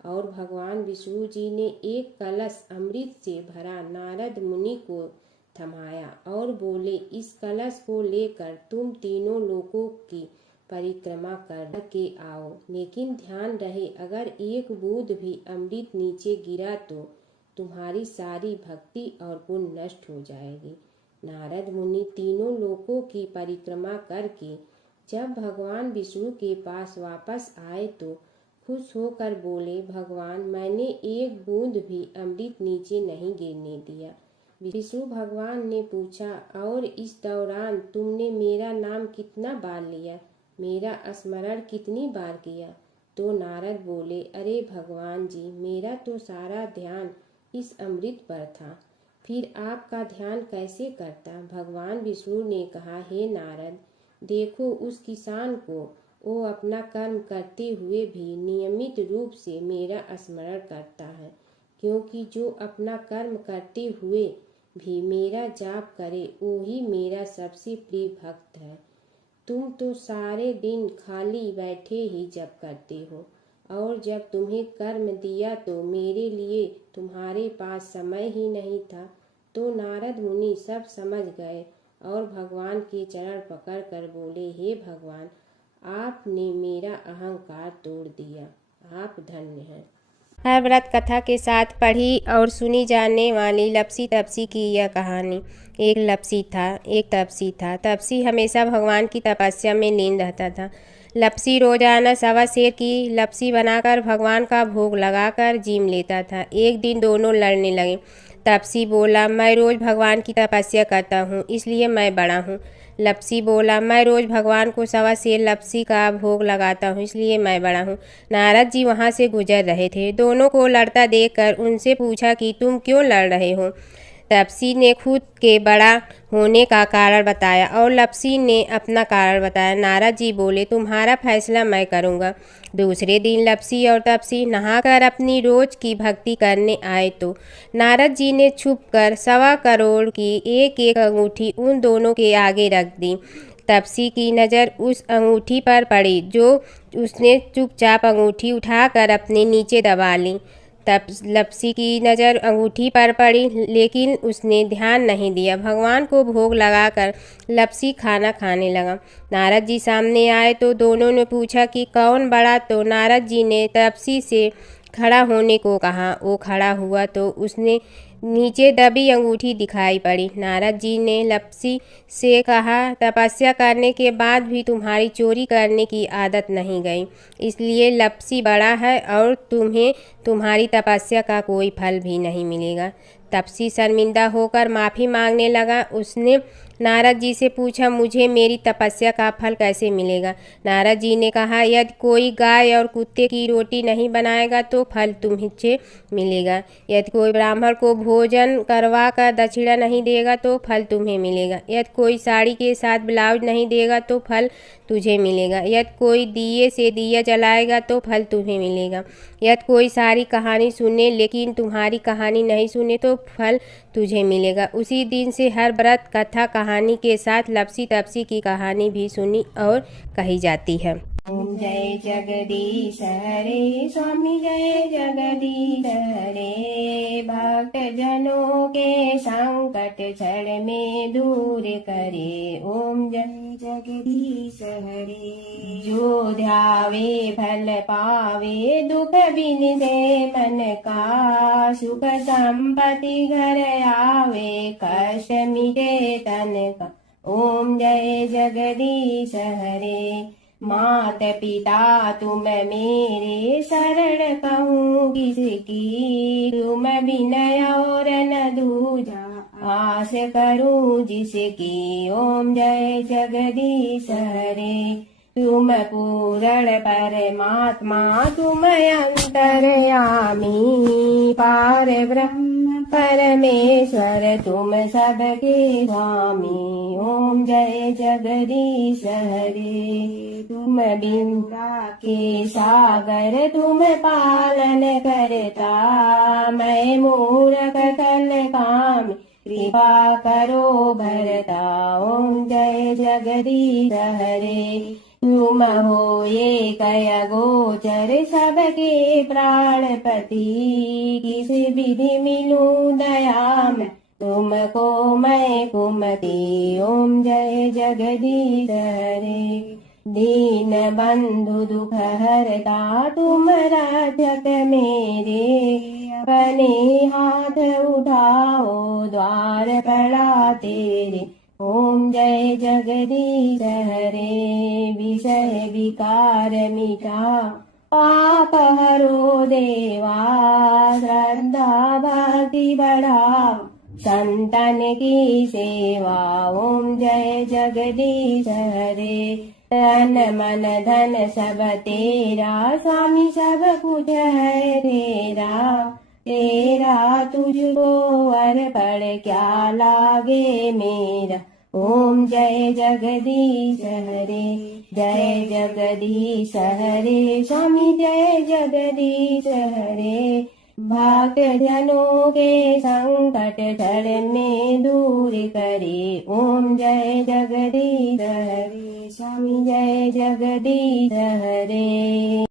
और भगवान विष्णु जी ने एक कलश अमृत से भरा नारद मुनि को थमाया और बोले, इस कलश को लेकर तुम तीनों लोकों की परिक्रमा कर के आओ, लेकिन ध्यान रहे अगर एक बूंद भी अमृत नीचे गिरा तो तुम्हारी सारी भक्ति और पुण्य नष्ट हो जाएगी। नारद मुनि तीनों लोकों की परिक्रमा करके जब भगवान विष्णु के पास वापस आए तो खुश होकर बोले, भगवान, मैंने एक बूंद भी अमृत नीचे नहीं गिरने दिया। विष्णु भगवान ने पूछा, और इस दौरान तुमने मेरा नाम कितना बार लिया, मेरा स्मरण कितनी बार किया? तो नारद बोले, अरे भगवान जी, मेरा तो सारा ध्यान इस अमृत पर था, फिर आपका ध्यान कैसे करता? भगवान विष्णु ने कहा, हे नारद, देखो उस किसान को, वो अपना कर्म करते हुए भी नियमित रूप से मेरा स्मरण करता है, क्योंकि जो अपना कर्म करते हुए भी मेरा जाप करे वही मेरा सबसे प्रिय भक्त है। तुम तो सारे दिन खाली बैठे ही जप करते हो, और जब तुम्हें कर्म दिया तो मेरे लिए तुम्हारे पास समय ही नहीं था। तो नारद मुनि सब समझ गए और भगवान के चरण पकड़ कर बोले, हे भगवान, आपने मेरा अहंकार तोड़ दिया, आप धन्य हैं। हर व्रत कथा के साथ पढ़ी और सुनी जाने वाली लपसी तपसी की यह कहानी। एक लपसी था, एक तपसी था। तपसी हमेशा भगवान की तपस्या में लीन रहता था। लपसी रोजाना सवा सेर की लपसी बनाकर भगवान का भोग लगाकर जीम लेता था। एक दिन दोनों लड़ने लगे। तपसी बोला, मैं रोज भगवान की तपस्या करता हूँ, इसलिए मैं बड़ा हूँ। लपसी बोला, मैं रोज भगवान को सवा सेर लपसी का भोग लगाता हूँ, इसलिए मैं बड़ा हूँ। नारद जी वहाँ से गुजर रहे थे। दोनों को लड़ता देखकर उनसे पूछा कि तुम क्यों लड़ रहे हो। तपसी ने खुद के बड़ा होने का कारण बताया और लपसी ने अपना कारण बताया। नारद जी बोले, तुम्हारा फैसला मैं करूँगा। दूसरे दिन लपसी और तपसी नहाकर अपनी रोज की भक्ति करने आए तो नारद जी ने छुपकर 1.25 करोड़ की एक एक अंगूठी उन दोनों के आगे रख दी। तपसी की नज़र उस अंगूठी पर पड़ी जो उसने चुपचाप अंगूठी उठाकर अपने नीचे दबा ली। तब लपसी की नज़र अंगूठी पर पड़ी, लेकिन उसने ध्यान नहीं दिया। भगवान को भोग लगाकर लपसी खाना खाने लगा। नारद जी सामने आए तो दोनों ने पूछा कि कौन बड़ा, तो नारद जी ने तपसी से खड़ा होने को कहा। वो खड़ा हुआ तो उसने नीचे दबी अंगूठी दिखाई पड़ी। नारद जी ने लपसी से कहा, तपस्या करने के बाद भी तुम्हारी चोरी करने की आदत नहीं गई, इसलिए लपसी बड़ा है और तुम्हें तुम्हारी तपस्या का कोई फल भी नहीं मिलेगा। तपसी शर्मिंदा होकर माफ़ी मांगने लगा। उसने नारद जी से पूछा, मुझे मेरी तपस्या का फल कैसे मिलेगा। नारद जी ने कहा, यदि कोई गाय और कुत्ते की रोटी नहीं बनाएगा तो फल तुम्हें मिलेगा। यदि कोई ब्राह्मण को भोजन करवा कर दक्षिणा नहीं देगा तो फल तुम्हें मिलेगा। यदि कोई साड़ी के साथ ब्लाउज नहीं देगा तो फल तुझे मिलेगा। यदि कोई दिए से दिया जलाएगा तो फल तुम्हें मिलेगा। यदि कोई सारी कहानी सुने लेकिन तुम्हारी कहानी नहीं सुने तो फल तुझे मिलेगा। उसी दिन से हर व्रत कथा कहानी के साथ लपसी तपसी की कहानी भी सुनी और कही जाती है। ओम जय जगदीश हरे स्वामी, जय जगदीश हरे। भक्त जनों के संकट क्षण में दूर करे। ओम जय जगदीश हरे। जो ध्यावे फल पावे, दुख बिन दे मन का। सुख संपत्ति घर आवे, कष्ट मिटे तन का। ओम जय जगदीश हरे। मात पिता तुम मेरे, शरण कहूँ किसकी। तुम विनय और न दूजा, आस करूँ जिसकी। ओम जय जगदीश हरे। तुम पूर्ण परमात्मा, तुम अंतर्यामी। पार ब्रह्म परमेश्वर, तुम सबके स्वामी। ओम जय जगदीश हरे। तुम बिंदा के सागर, तुम पालन करता। मैं मूर्ख कल काम, कृपा करो भरता। ओम जय जगदीश हरे। तुम हो ये कय गोचर, सबके प्राणपति। किस विधि मिलूं दया में, तुमको मैं कुमति। ओम जय जगदीश हरे। दीन बंधु दुख हरता, तुम रक्षक मेरे। अपने हाथ उठाओ, द्वार पड़ा तेरे। ओम जय जगदीश हरे। विषय विकार मिटा, पाप हरो देवा। श्रद्धा भक्ति बढ़ाओ, संतन की सेवा। ओम जय जगदीश हरे। तन मन धन सब तेरा, स्वामी सब कुछ है तेरा। तेरा तुझको अर्पण क्या लागे मेरा। ओम जय जगदीश हरे। जय जगदीश हरे। स्वामी जय जगदीश हरे। भक्त जनों के संकट क्षण में दूर करे। ओम जय जगदीश हरे, स्वामी जय जगदीश हरे।